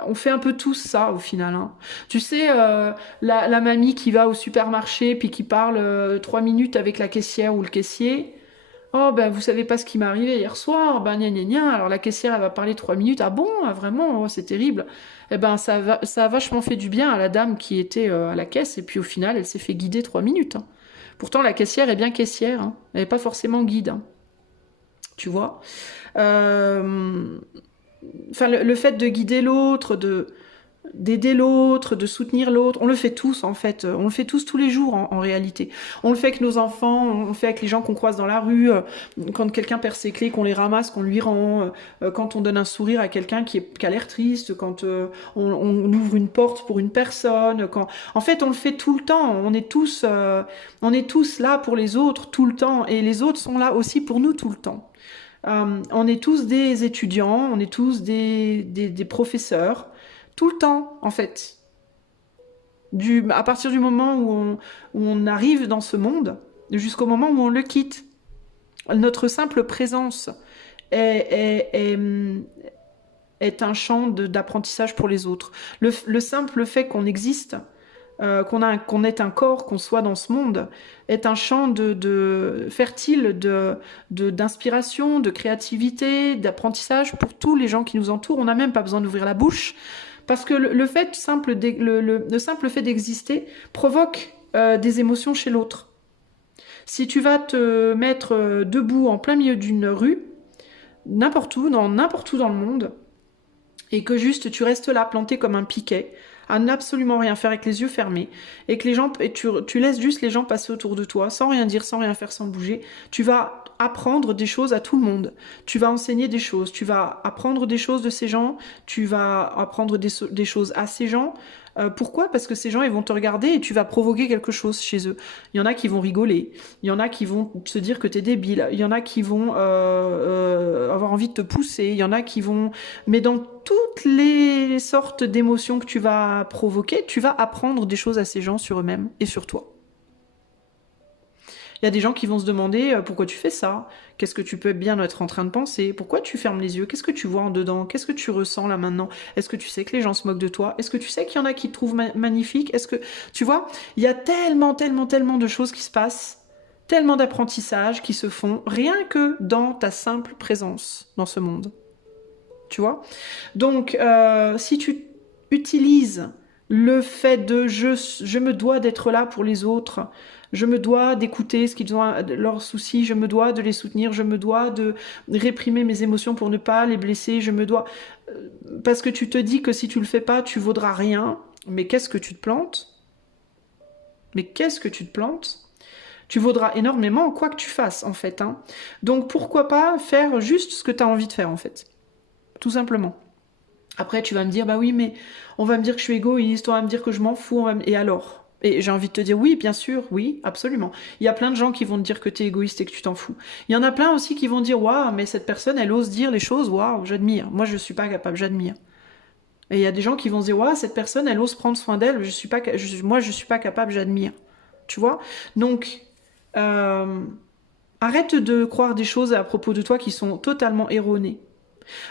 On fait un peu tous ça au final. Hein. Tu sais, la mamie qui va au supermarché puis qui parle 3 minutes avec la caissière ou le caissier. Oh, ben vous savez pas ce qui m'est arrivé hier soir, ben gna gna gna. Alors la caissière, elle va parler 3 minutes. Ah bon, ah, vraiment, oh, c'est terrible. Eh ben ça a vachement fait du bien à la dame qui était à la caisse et puis au final, elle s'est fait guider 3 minutes. Hein. Pourtant, la caissière est bien caissière, hein. Elle n'est pas forcément guide. Hein. Tu vois Enfin, le fait de guider l'autre, d'aider l'autre, de soutenir l'autre, on le fait tous en fait, on le fait tous tous les jours en réalité. On le fait avec nos enfants, on le fait avec les gens qu'on croise dans la rue, quand quelqu'un perd ses clés, qu'on les ramasse, qu'on lui rend, quand on donne un sourire à quelqu'un qui a l'air triste, quand on ouvre une porte pour une personne, quand... En fait, on le fait tout le temps, on est tous là pour les autres tout le temps, et les autres sont là aussi pour nous tout le temps. On est tous des étudiants, on est tous des professeurs, tout le temps, en fait. À partir du moment où on arrive dans ce monde, jusqu'au moment où on le quitte. Notre simple présence est un champ d'apprentissage pour les autres. Le simple fait qu'on existe, qu'on ait un corps, qu'on soit dans ce monde, est un champ fertile d'inspiration, de créativité, d'apprentissage pour tous les gens qui nous entourent. On n'a même pas besoin d'ouvrir la bouche, parce que le simple fait d'exister provoque des émotions chez l'autre. Si tu vas te mettre debout en plein milieu d'une rue, n'importe où dans le monde, et que juste tu restes là planté comme un piquet, à n'absolument rien faire avec les yeux fermés, et que les gens, et tu laisses juste les gens passer autour de toi, sans rien dire, sans rien faire, sans bouger, tu vas apprendre des choses à tout le monde. Tu vas enseigner des choses, tu vas apprendre des choses de ces gens, tu vas apprendre des choses à ces gens. Pourquoi ? Parce que ces gens, ils vont te regarder et tu vas provoquer quelque chose chez eux. Il y en a qui vont rigoler, il y en a qui vont se dire que t'es débile, il y en a qui vont avoir envie de te pousser, il y en a qui vont... Mais dans toutes les sortes d'émotions que tu vas provoquer, tu vas apprendre des choses à ces gens sur eux-mêmes et sur toi. Il y a des gens qui vont se demander pourquoi tu fais ça, qu'est-ce que tu peux bien être en train de penser, pourquoi tu fermes les yeux, qu'est-ce que tu vois en dedans, qu'est-ce que tu ressens là maintenant, est-ce que tu sais que les gens se moquent de toi, est-ce que tu sais qu'il y en a qui te trouvent magnifique, est-ce que, tu vois, il y a tellement de choses qui se passent, tellement d'apprentissages qui se font, rien que dans ta simple présence dans ce monde, tu vois. Donc, si tu utilises le fait de je me dois d'être là pour les autres, je me dois d'écouter ce qu'ils ont leurs soucis, je me dois de les soutenir, je me dois de réprimer mes émotions pour ne pas les blesser, je me dois... Parce que tu te dis que si tu le fais pas, tu vaudras rien. Mais qu'est-ce que tu te plantes ? Mais qu'est-ce que tu te plantes ? Tu vaudras énormément quoi que tu fasses, en fait. Hein. Donc pourquoi pas faire juste ce que tu as envie de faire, en fait. Tout simplement. Après, tu vas me dire, bah oui, mais on va me dire que je suis égoïste, on va me dire que je m'en fous, et alors ? Et j'ai envie de te dire, oui, bien sûr, oui, absolument. Il y a plein de gens qui vont te dire que t'es égoïste et que tu t'en fous. Il y en a plein aussi qui vont dire, waouh, mais cette personne, elle ose dire les choses, waouh, j'admire. Moi, je suis pas capable, j'admire. Et il y a des gens qui vont se dire, waouh, cette personne, elle ose prendre soin d'elle, moi, je suis pas capable, j'admire. Tu vois ? Donc, arrête de croire des choses à propos de toi qui sont totalement erronées.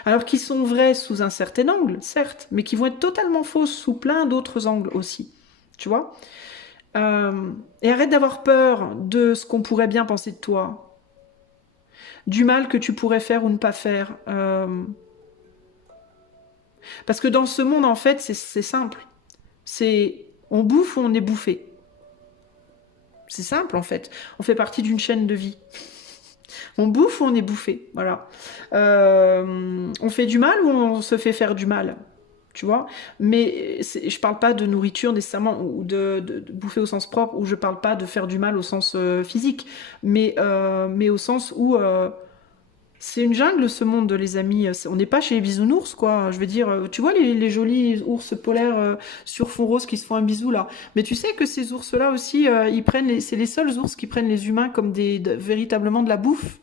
Alors qui sont vraies sous un certain angle, certes, mais qui vont être totalement fausses sous plein d'autres angles aussi. Tu vois ? Et arrête d'avoir peur de ce qu'on pourrait bien penser de toi, du mal que tu pourrais faire ou ne pas faire. Parce que dans ce monde, en fait, c'est simple. C'est on bouffe ou on est bouffé. C'est simple, en fait. On fait partie d'une chaîne de vie. On bouffe ou on est bouffé. Voilà. On fait du mal ou on se fait faire du mal ? tu vois. Mais je parle pas de nourriture nécessairement, ou de bouffer au sens propre, ou je parle pas de faire du mal au sens physique, mais au sens où c'est une jungle ce monde, les amis. On n'est pas chez les bisounours, quoi. Je veux dire, tu vois les jolis ours polaires sur fond rose qui se font un bisou là. Mais tu sais que ces ours-là aussi, c'est les seuls ours qui prennent les humains comme véritablement de la bouffe.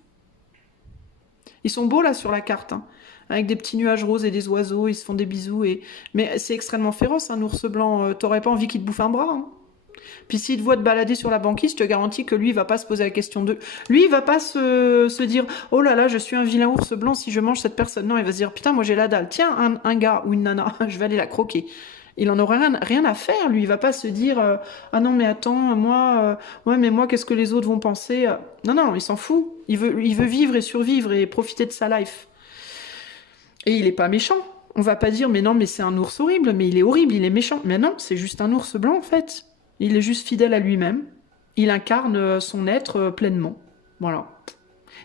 Ils sont beaux là sur la carte, hein, avec des petits nuages roses et des oiseaux, ils se font des bisous. Mais c'est extrêmement féroce, un ours blanc. T'aurais pas envie qu'il te bouffe un bras, hein. Puis s'il te voit te balader sur la banquise, je te garantis que lui, il va pas se poser la question de... Lui, il va pas se dire « Oh là là, je suis un vilain ours blanc si je mange cette personne. » Non, il va se dire « Putain, moi j'ai la dalle. Tiens, un gars ou une nana, je vais aller la croquer. » Il en aura rien à faire, lui. Il va pas se dire Ah non, mais attends, moi, ouais, mais moi, qu'est-ce que les autres vont penser? Non, non, il s'en fout. Il veut vivre et survivre et profiter de sa life. Et il est pas méchant. On va pas dire Mais non, mais c'est un ours horrible, mais il est horrible, il est méchant. Mais non, c'est juste un ours blanc, en fait. Il est juste fidèle à lui-même. Il incarne son être pleinement. Voilà.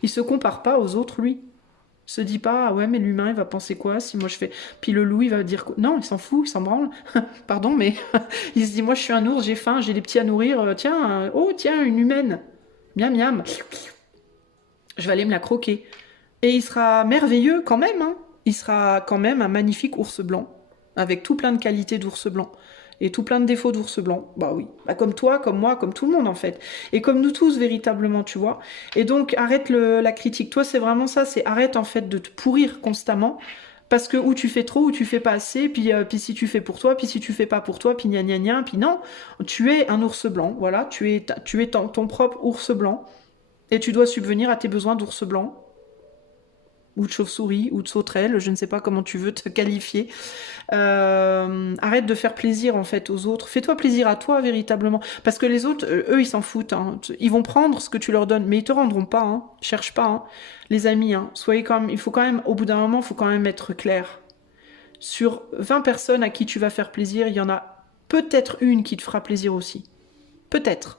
Il se compare pas aux autres, lui. Il se dit pas, ah ouais, mais l'humain, il va penser quoi si moi je fais... Puis le loup, il va dire quoi? Non, il s'en fout, il s'en branle. Pardon, mais il se dit, moi je suis un ours, j'ai faim, j'ai des petits à nourrir. Tiens, oh, tiens, une humaine. Miam, miam. Je vais aller me la croquer. Et il sera merveilleux quand même, hein. Il sera quand même un magnifique ours blanc, avec tout plein de qualités d'ours blanc. Et tout plein de défauts d'ours blanc. Bah oui. Bah comme toi, comme moi, comme tout le monde en fait. Et comme nous tous véritablement, tu vois. Et donc arrête la critique. Toi c'est vraiment ça, c'est arrête en fait de te pourrir constamment. Parce que ou tu fais trop, ou tu fais pas assez, puis si tu fais pour toi, puis si tu fais pas pour toi, puis gna gna gna, puis non. Tu es un ours blanc, voilà. Tu es ton propre ours blanc. Et tu dois subvenir à tes besoins d'ours blanc. Ou de chauve-souris, ou de sauterelle, je ne sais pas comment tu veux te qualifier. Arrête de faire plaisir en fait aux autres. Fais-toi plaisir à toi véritablement. Parce que les autres, eux, ils s'en foutent. Hein. Ils vont prendre ce que tu leur donnes, mais ils te rendront pas. Hein. Cherche pas. Hein. Les amis, hein. Soyez quand même. Il faut quand même, au bout d'un moment, il faut quand même être clair. Sur 20 personnes à qui tu vas faire plaisir, il y en a peut-être une qui te fera plaisir aussi. Peut-être.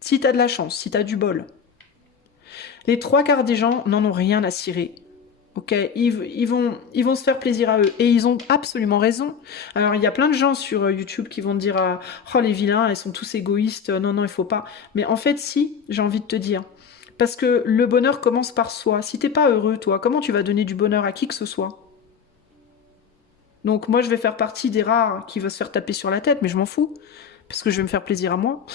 Si t'as de la chance, si t'as du bol. Les 3/4 des gens n'en ont rien à cirer. Ok, ils vont se faire plaisir à eux. Et ils ont absolument raison. Alors, il y a plein de gens sur YouTube qui vont te dire Oh, les vilains, ils sont tous égoïstes. Non, non, il faut pas. Mais en fait, si, j'ai envie de te dire. Parce que le bonheur commence par soi. Si t'es pas heureux, toi, comment tu vas donner du bonheur à qui que ce soit? Donc, moi, je vais faire partie des rares qui va se faire taper sur la tête, mais je m'en fous. Parce que je vais me faire plaisir à moi,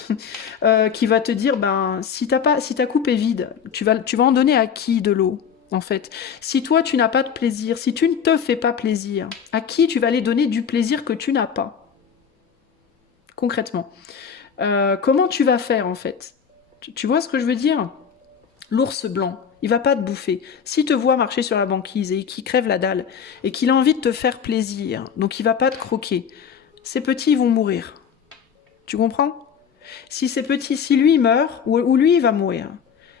qui va te dire, ben, si ta coupe est vide, tu vas en donner à qui de l'eau, en fait? Si toi, tu n'as pas de plaisir, si tu ne te fais pas plaisir, à qui tu vas aller donner du plaisir que tu n'as pas? Concrètement. Comment tu vas faire, en fait? Tu vois ce que je veux dire? L'ours blanc, il va pas te bouffer. S'il te voit marcher sur la banquise et qu'il crève la dalle, et qu'il a envie de te faire plaisir, donc il va pas te croquer, ces petits, ils vont mourir. Tu comprends? Si c'est petit, si lui il meurt, ou lui il va mourir.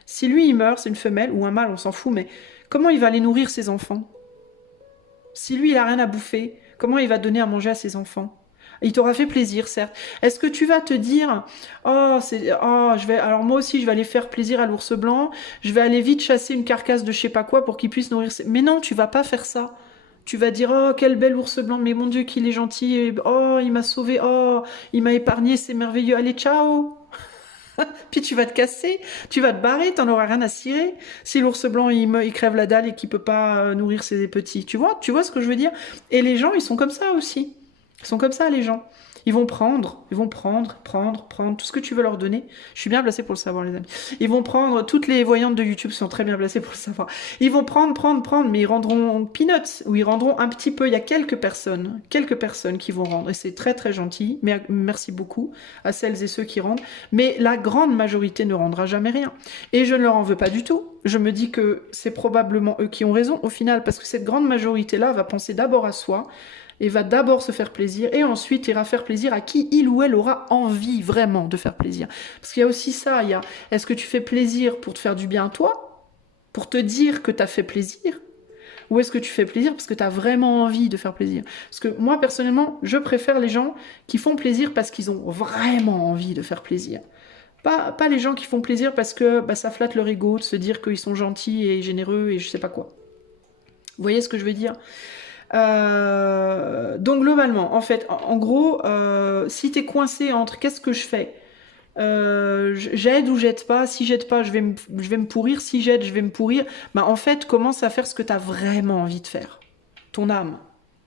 Si lui il meurt, c'est une femelle ou un mâle, on s'en fout, mais comment il va aller nourrir ses enfants? Si lui il a rien à bouffer, comment il va donner à manger à ses enfants? Il t'aura fait plaisir, certes. Est-ce que tu vas te dire, alors moi aussi je vais aller faire plaisir à l'ours blanc, je vais aller vite chasser une carcasse de je sais pas quoi pour qu'il puisse nourrir ses... Mais non, tu vas pas faire ça. Tu vas dire, oh, quel bel ours blanc, mais mon Dieu, qu'il est gentil, et, oh, il m'a sauvé, oh, il m'a épargné, c'est merveilleux, allez, ciao. Puis tu vas te casser, tu vas te barrer, t'en auras rien à cirer. Si l'ours blanc, il crève la dalle et qu'il peut pas nourrir ses petits, tu vois ce que je veux dire? Et les gens, ils sont comme ça aussi. Ils sont comme ça, les gens. Ils vont prendre tout ce que tu veux leur donner. Je suis bien placée pour le savoir, les amis. Ils vont prendre, toutes les voyantes de YouTube sont très bien placées pour le savoir. Ils vont prendre, mais ils rendront peanuts, ou ils rendront un petit peu. Il y a quelques personnes qui vont rendre, et c'est très très gentil. Mais merci beaucoup à celles et ceux qui rendent. Mais la grande majorité ne rendra jamais rien. Et je ne leur en veux pas du tout. Je me dis que c'est probablement eux qui ont raison au final, parce que cette grande majorité-là va penser d'abord à soi, et va d'abord se faire plaisir, et ensuite ira faire plaisir à qui il ou elle aura envie vraiment de faire plaisir. Parce qu'il y a aussi ça, est-ce que tu fais plaisir pour te faire du bien à toi? Pour te dire que tu as fait plaisir? Ou est-ce que tu fais plaisir parce que tu as vraiment envie de faire plaisir? Parce que moi, personnellement, je préfère les gens qui font plaisir parce qu'ils ont vraiment envie de faire plaisir. Pas les gens qui font plaisir parce que ça flatte leur ego de se dire qu'ils sont gentils et généreux et je sais pas quoi. Vous voyez ce que je veux dire? Donc globalement, en fait, en gros, si tu es coincé entre qu'est-ce que je fais, j'aide ou j'aide pas, si j'aide pas, je vais me pourrir, si j'aide, je vais me pourrir, bah en fait, commence à faire ce que tu as vraiment envie de faire. Ton âme.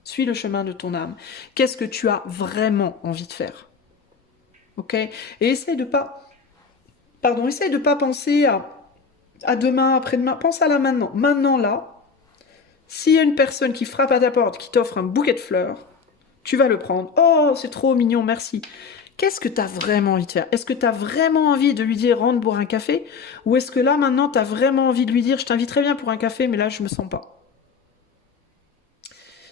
Suis le chemin de ton âme. Qu'est-ce que tu as vraiment envie de faire? Ok? Et essaye de pas penser à demain, après-demain. Pense à là maintenant. Maintenant là, s'il y a une personne qui frappe à ta porte, qui t'offre un bouquet de fleurs, tu vas le prendre. Oh, c'est trop mignon, merci. Qu'est-ce que tu as vraiment envie de faire? Est-ce que tu as vraiment envie de lui dire rentre boire un café? Ou est-ce que là maintenant tu as vraiment envie de lui dire je t'invite très bien pour un café, mais là je me sens pas?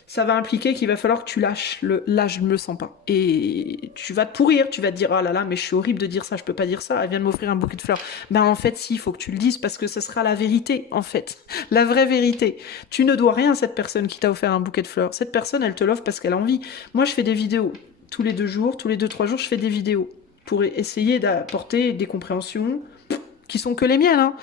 Ça va impliquer qu'il va falloir que tu lâches le là je ne me sens pas. Et tu vas te pourrir, tu vas te dire oh là là, mais je suis horrible de dire ça, je peux pas dire ça, elle vient de m'offrir un bouquet de fleurs. Ben en fait, si, il faut que tu le dises parce que ce sera la vérité, en fait. La vraie vérité. Tu ne dois rien à cette personne qui t'a offert un bouquet de fleurs. Cette personne, elle te l'offre parce qu'elle a envie. Moi, je fais des vidéos. Tous les 2 jours, tous les 2-3 jours, je fais des vidéos pour essayer d'apporter des compréhensions qui sont que les miennes, hein.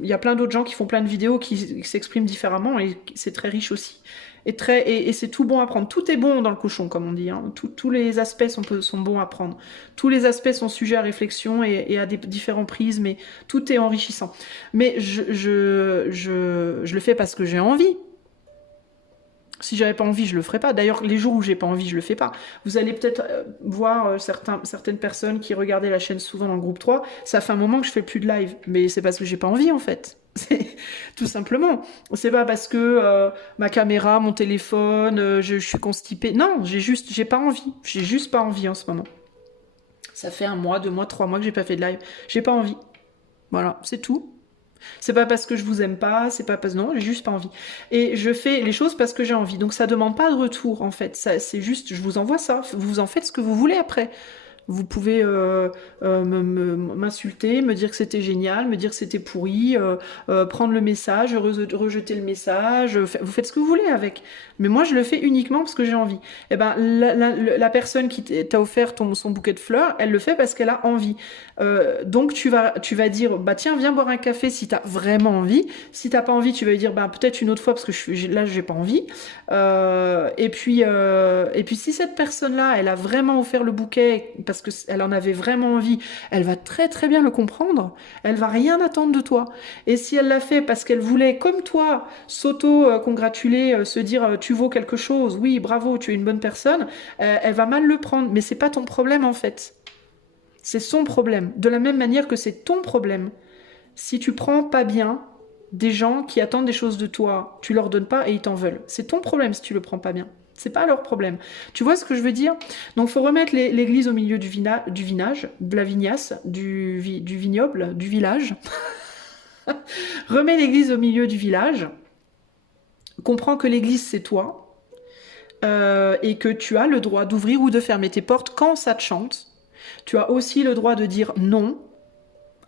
Il y a plein d'autres gens qui font plein de vidéos qui s'expriment différemment et c'est très riche aussi. Et c'est tout bon à prendre. Tout est bon dans le cochon, comme on dit. Hein. Tous les aspects sont bons à prendre. Tous les aspects sont sujets à réflexion et à des différents prises, mais tout est enrichissant. Mais je le fais parce que j'ai envie. Si j'avais pas envie, je le ferais pas. D'ailleurs, les jours où j'ai pas envie, je le fais pas. Vous allez peut-être voir certaines personnes qui regardaient la chaîne souvent dans le groupe 3. Ça fait un moment que je fais plus de live, mais c'est parce que j'ai pas envie en fait. C'est tout simplement. C'est pas parce que ma caméra, mon téléphone, je suis constipée. Non, j'ai pas envie. J'ai juste pas envie en ce moment. Ça fait 1 mois, 2 mois, 3 mois que j'ai pas fait de live. J'ai pas envie. Voilà, c'est tout. C'est pas parce que je vous aime pas, c'est pas parce non, j'ai juste pas envie. Et je fais les choses parce que j'ai envie. Donc ça demande pas de retour en fait. C'est juste, je vous envoie ça. Vous en faites ce que vous voulez après. Vous pouvez m'insulter, me dire que c'était génial, me dire que c'était pourri, prendre le message, rejeter le message. Vous faites ce que vous voulez avec. Mais moi, je le fais uniquement parce que j'ai envie. Et ben, la personne qui t'a offert son bouquet de fleurs, elle le fait parce qu'elle a envie. Donc, tu vas dire, bah tiens, viens boire un café si t'as vraiment envie. Si t'as pas envie, tu vas lui dire, bah peut-être une autre fois parce que là, j'ai pas envie. Et puis, si cette personne-là, elle a vraiment offert le bouquet parce qu'elle en avait vraiment envie, elle va très très bien le comprendre, elle va rien attendre de toi. Et si elle l'a fait parce qu'elle voulait, comme toi, s'auto-congratuler, se dire tu vaux quelque chose, oui, bravo, tu es une bonne personne, elle va mal le prendre. Mais c'est pas ton problème en fait. C'est son problème. De la même manière que c'est ton problème. Si tu prends pas bien des gens qui attendent des choses de toi, tu leur donnes pas et ils t'en veulent. C'est ton problème si tu le prends pas bien. C'est pas leur problème. Tu vois ce que je veux dire? Donc, faut remettre l'église au milieu du vinage, de la vignasse, du vignoble, du village. Remets l'église au milieu du village. Comprends que l'église, c'est toi. Et que tu as le droit d'ouvrir ou de fermer tes portes quand ça te chante. Tu as aussi le droit de dire non,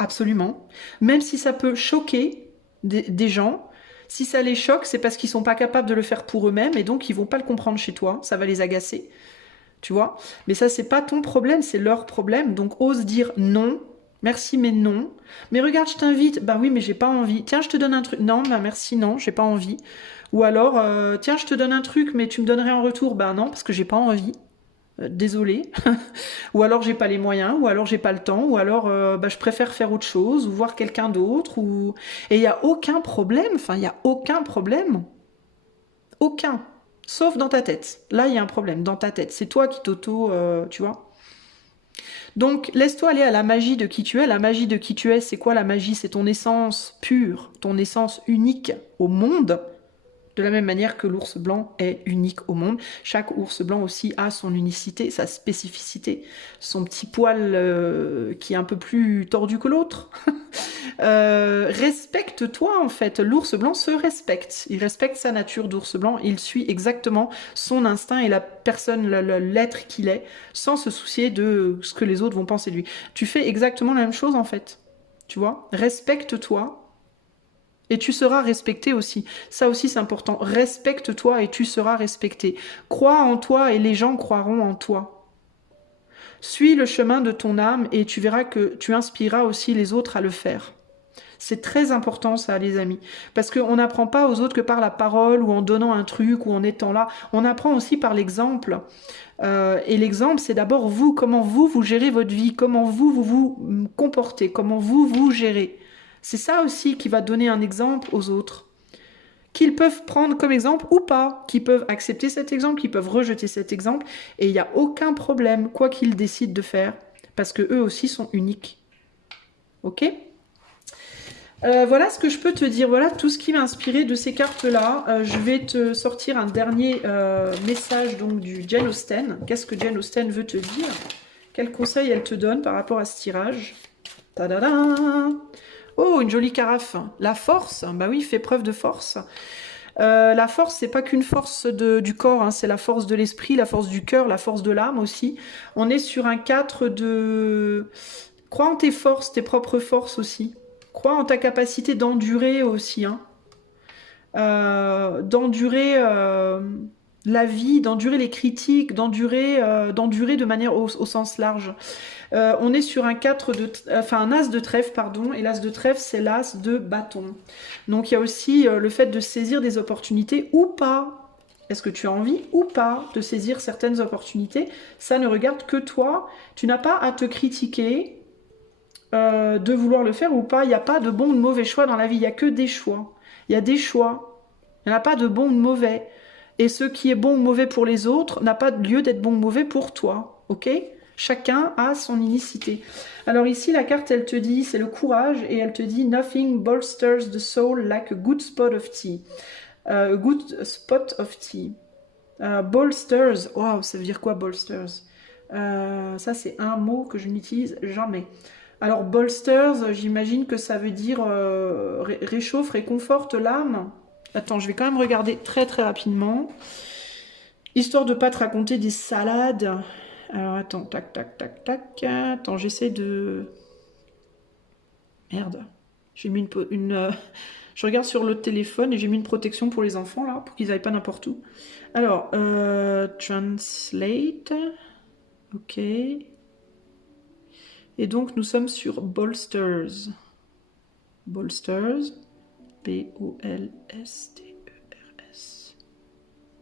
absolument. Même si ça peut choquer des gens. Si ça les choque, c'est parce qu'ils sont pas capables de le faire pour eux-mêmes et donc ils vont pas le comprendre chez toi. Ça va les agacer, tu vois. Mais ça, c'est pas ton problème, c'est leur problème. Donc ose dire non. Merci, mais non. Mais regarde, je t'invite. Bah oui, mais j'ai pas envie. Tiens, je te donne un truc. Non, bah merci, non, j'ai pas envie. Ou alors, tiens, je te donne un truc, mais tu me donnerais en retour. Bah non, parce que j'ai pas envie. Désolée. Ou alors j'ai pas les moyens, ou alors j'ai pas le temps, ou alors bah, je préfère faire autre chose, ou voir quelqu'un d'autre, ou... Et il n'y a aucun problème, enfin il n'y a aucun problème. Aucun. Sauf dans ta tête. Là, il y a un problème, dans ta tête. C'est toi qui tu vois. Donc, laisse-toi aller à la magie de qui tu es. La magie de qui tu es, c'est quoi la magie? C'est ton essence pure, ton essence unique au monde. De la même manière que l'ours blanc est unique au monde, chaque ours blanc aussi a son unicité, sa spécificité, son petit poil qui est un peu plus tordu que l'autre. Respecte-toi en fait, l'ours blanc se respecte, il respecte sa nature d'ours blanc, il suit exactement son instinct et la personne, l'être qu'il est, sans se soucier de ce que les autres vont penser de lui. Tu fais exactement la même chose en fait, tu vois, respecte-toi. Et tu seras respecté aussi. Ça aussi, c'est important. Respecte-toi et tu seras respecté. Crois en toi et les gens croiront en toi. Suis le chemin de ton âme et tu verras que tu inspireras aussi les autres à le faire. C'est très important ça, les amis. Parce qu'on n'apprend pas aux autres que par la parole ou en donnant un truc ou en étant là. On apprend aussi par l'exemple. Et l'exemple, c'est d'abord vous, comment vous gérez votre vie, comment vous comportez, comment vous gérez. C'est ça aussi qui va donner un exemple aux autres. Qu'ils peuvent prendre comme exemple ou pas, qu'ils peuvent accepter cet exemple, qu'ils peuvent rejeter cet exemple. Et il n'y a aucun problème, quoi qu'ils décident de faire. Parce que eux aussi sont uniques. Ok ? Voilà ce que je peux te dire, voilà tout ce qui m'a inspiré de ces cartes-là. Je vais te sortir un dernier message donc du Jane Austen. Qu'est-ce que Jane Austen veut te dire? Quel conseil elle te donne par rapport à ce tirage? Tadada! Oh, une jolie carafe. La force, bah oui, fait preuve de force. La force, c'est pas qu'une force du corps, hein, c'est la force de l'esprit, la force du cœur, la force de l'âme aussi. On est sur un 4 de... Crois en tes forces, tes propres forces aussi. Crois en ta capacité d'endurer aussi, hein. D'endurer la vie, d'endurer les critiques, d'endurer de manière au sens large. On est sur un 4 de, enfin un as de trèfle, pardon, et l'as de trèfle, c'est l'as de bâton. Donc il y a aussi le fait de saisir des opportunités ou pas. Est-ce que tu as envie ou pas de saisir certaines opportunités? Ça ne regarde que toi. Tu n'as pas à te critiquer. De vouloir le faire ou pas, il n'y a pas de bon ou de mauvais choix dans la vie, il n'y a que des choix. Il y a des choix, il n'y en a pas de bon ou de mauvais. Et ce qui est bon ou mauvais pour les autres n'a pas lieu d'être bon ou mauvais pour toi, ok? Chacun a son unicité. Alors ici, la carte, elle te dit, c'est le courage, et elle te dit « Nothing bolsters the soul like a good spot of tea ». Good spot of tea. Bolsters, waouh, ça veut dire quoi bolsters? Ça, c'est un mot que je n'utilise jamais. Alors, bolsters, j'imagine que ça veut dire réchauffe, réconforte l'âme. Attends, je vais quand même regarder très très rapidement. Histoire de pas te raconter des salades. Alors, attends, tac, tac, tac, tac. Attends, j'essaie de... Merde. J'ai mis je regarde sur le téléphone et j'ai mis une protection pour les enfants, là, pour qu'ils n'aillent pas n'importe où. Alors, translate. Ok. Et donc, nous sommes sur bolsters. Bolsters. B-O-L-S-T-E-R-S.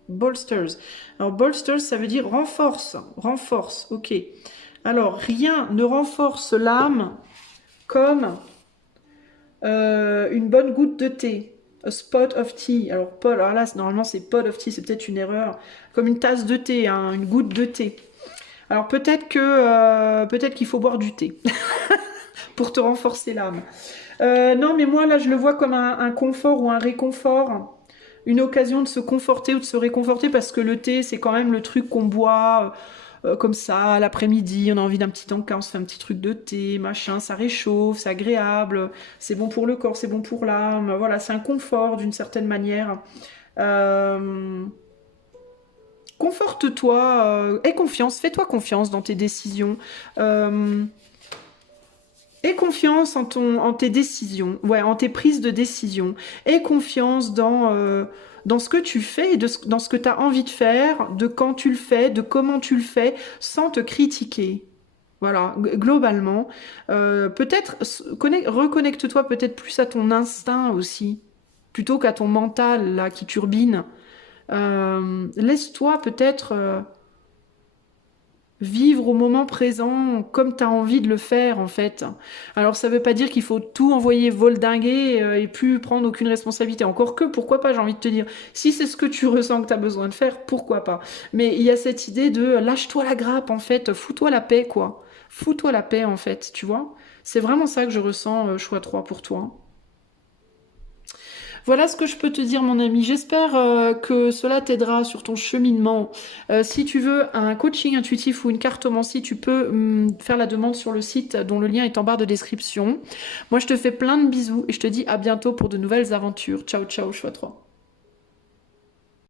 Bolsters. Alors, bolsters, ça veut dire renforce. Renforce, ok. Alors, rien ne renforce l'âme comme une bonne goutte de thé. A spot of tea. Alors, là, normalement, c'est pot of tea, c'est peut-être une erreur. Comme une tasse de thé, hein, une goutte de thé. Alors peut-être qu'il faut boire du thé pour te renforcer l'âme. Non, mais moi là je le vois comme un confort ou un réconfort, une occasion de se conforter ou de se réconforter parce que le thé c'est quand même le truc qu'on boit comme ça l'après-midi, on a envie d'un petit encas, on se fait un petit truc de thé, machin, ça réchauffe, c'est agréable, c'est bon pour le corps, c'est bon pour l'âme, voilà, c'est un confort d'une certaine manière. Conforte-toi, aie confiance, fais-toi confiance dans tes décisions. Aie confiance en tes décisions, ouais, en tes prises de décision. Aie confiance dans ce que tu fais et dans ce que tu as envie de faire, de quand tu le fais, de comment tu le fais, sans te critiquer. Voilà, globalement. Peut-être, reconnecte-toi peut-être plus à ton instinct aussi, plutôt qu'à ton mental, là, qui turbine. Laisse-toi peut-être vivre au moment présent comme tu as envie de le faire en fait. Alors ça veut pas dire qu'il faut tout envoyer voldinguer et plus prendre aucune responsabilité. Encore que, pourquoi pas, j'ai envie de te dire. Si c'est ce que tu ressens que tu as besoin de faire, pourquoi pas. Mais il y a cette idée de lâche-toi la grappe en fait, fous-toi la paix quoi. Fous-toi la paix en fait, tu vois. C'est vraiment ça que je ressens, choix 3 pour toi. Voilà ce que je peux te dire mon ami, j'espère que cela t'aidera sur ton cheminement. Si tu veux un coaching intuitif ou une cartomancie, tu peux faire la demande sur le site dont le lien est en barre de description. Moi je te fais plein de bisous et je te dis à bientôt pour de nouvelles aventures. Ciao ciao, choix 3.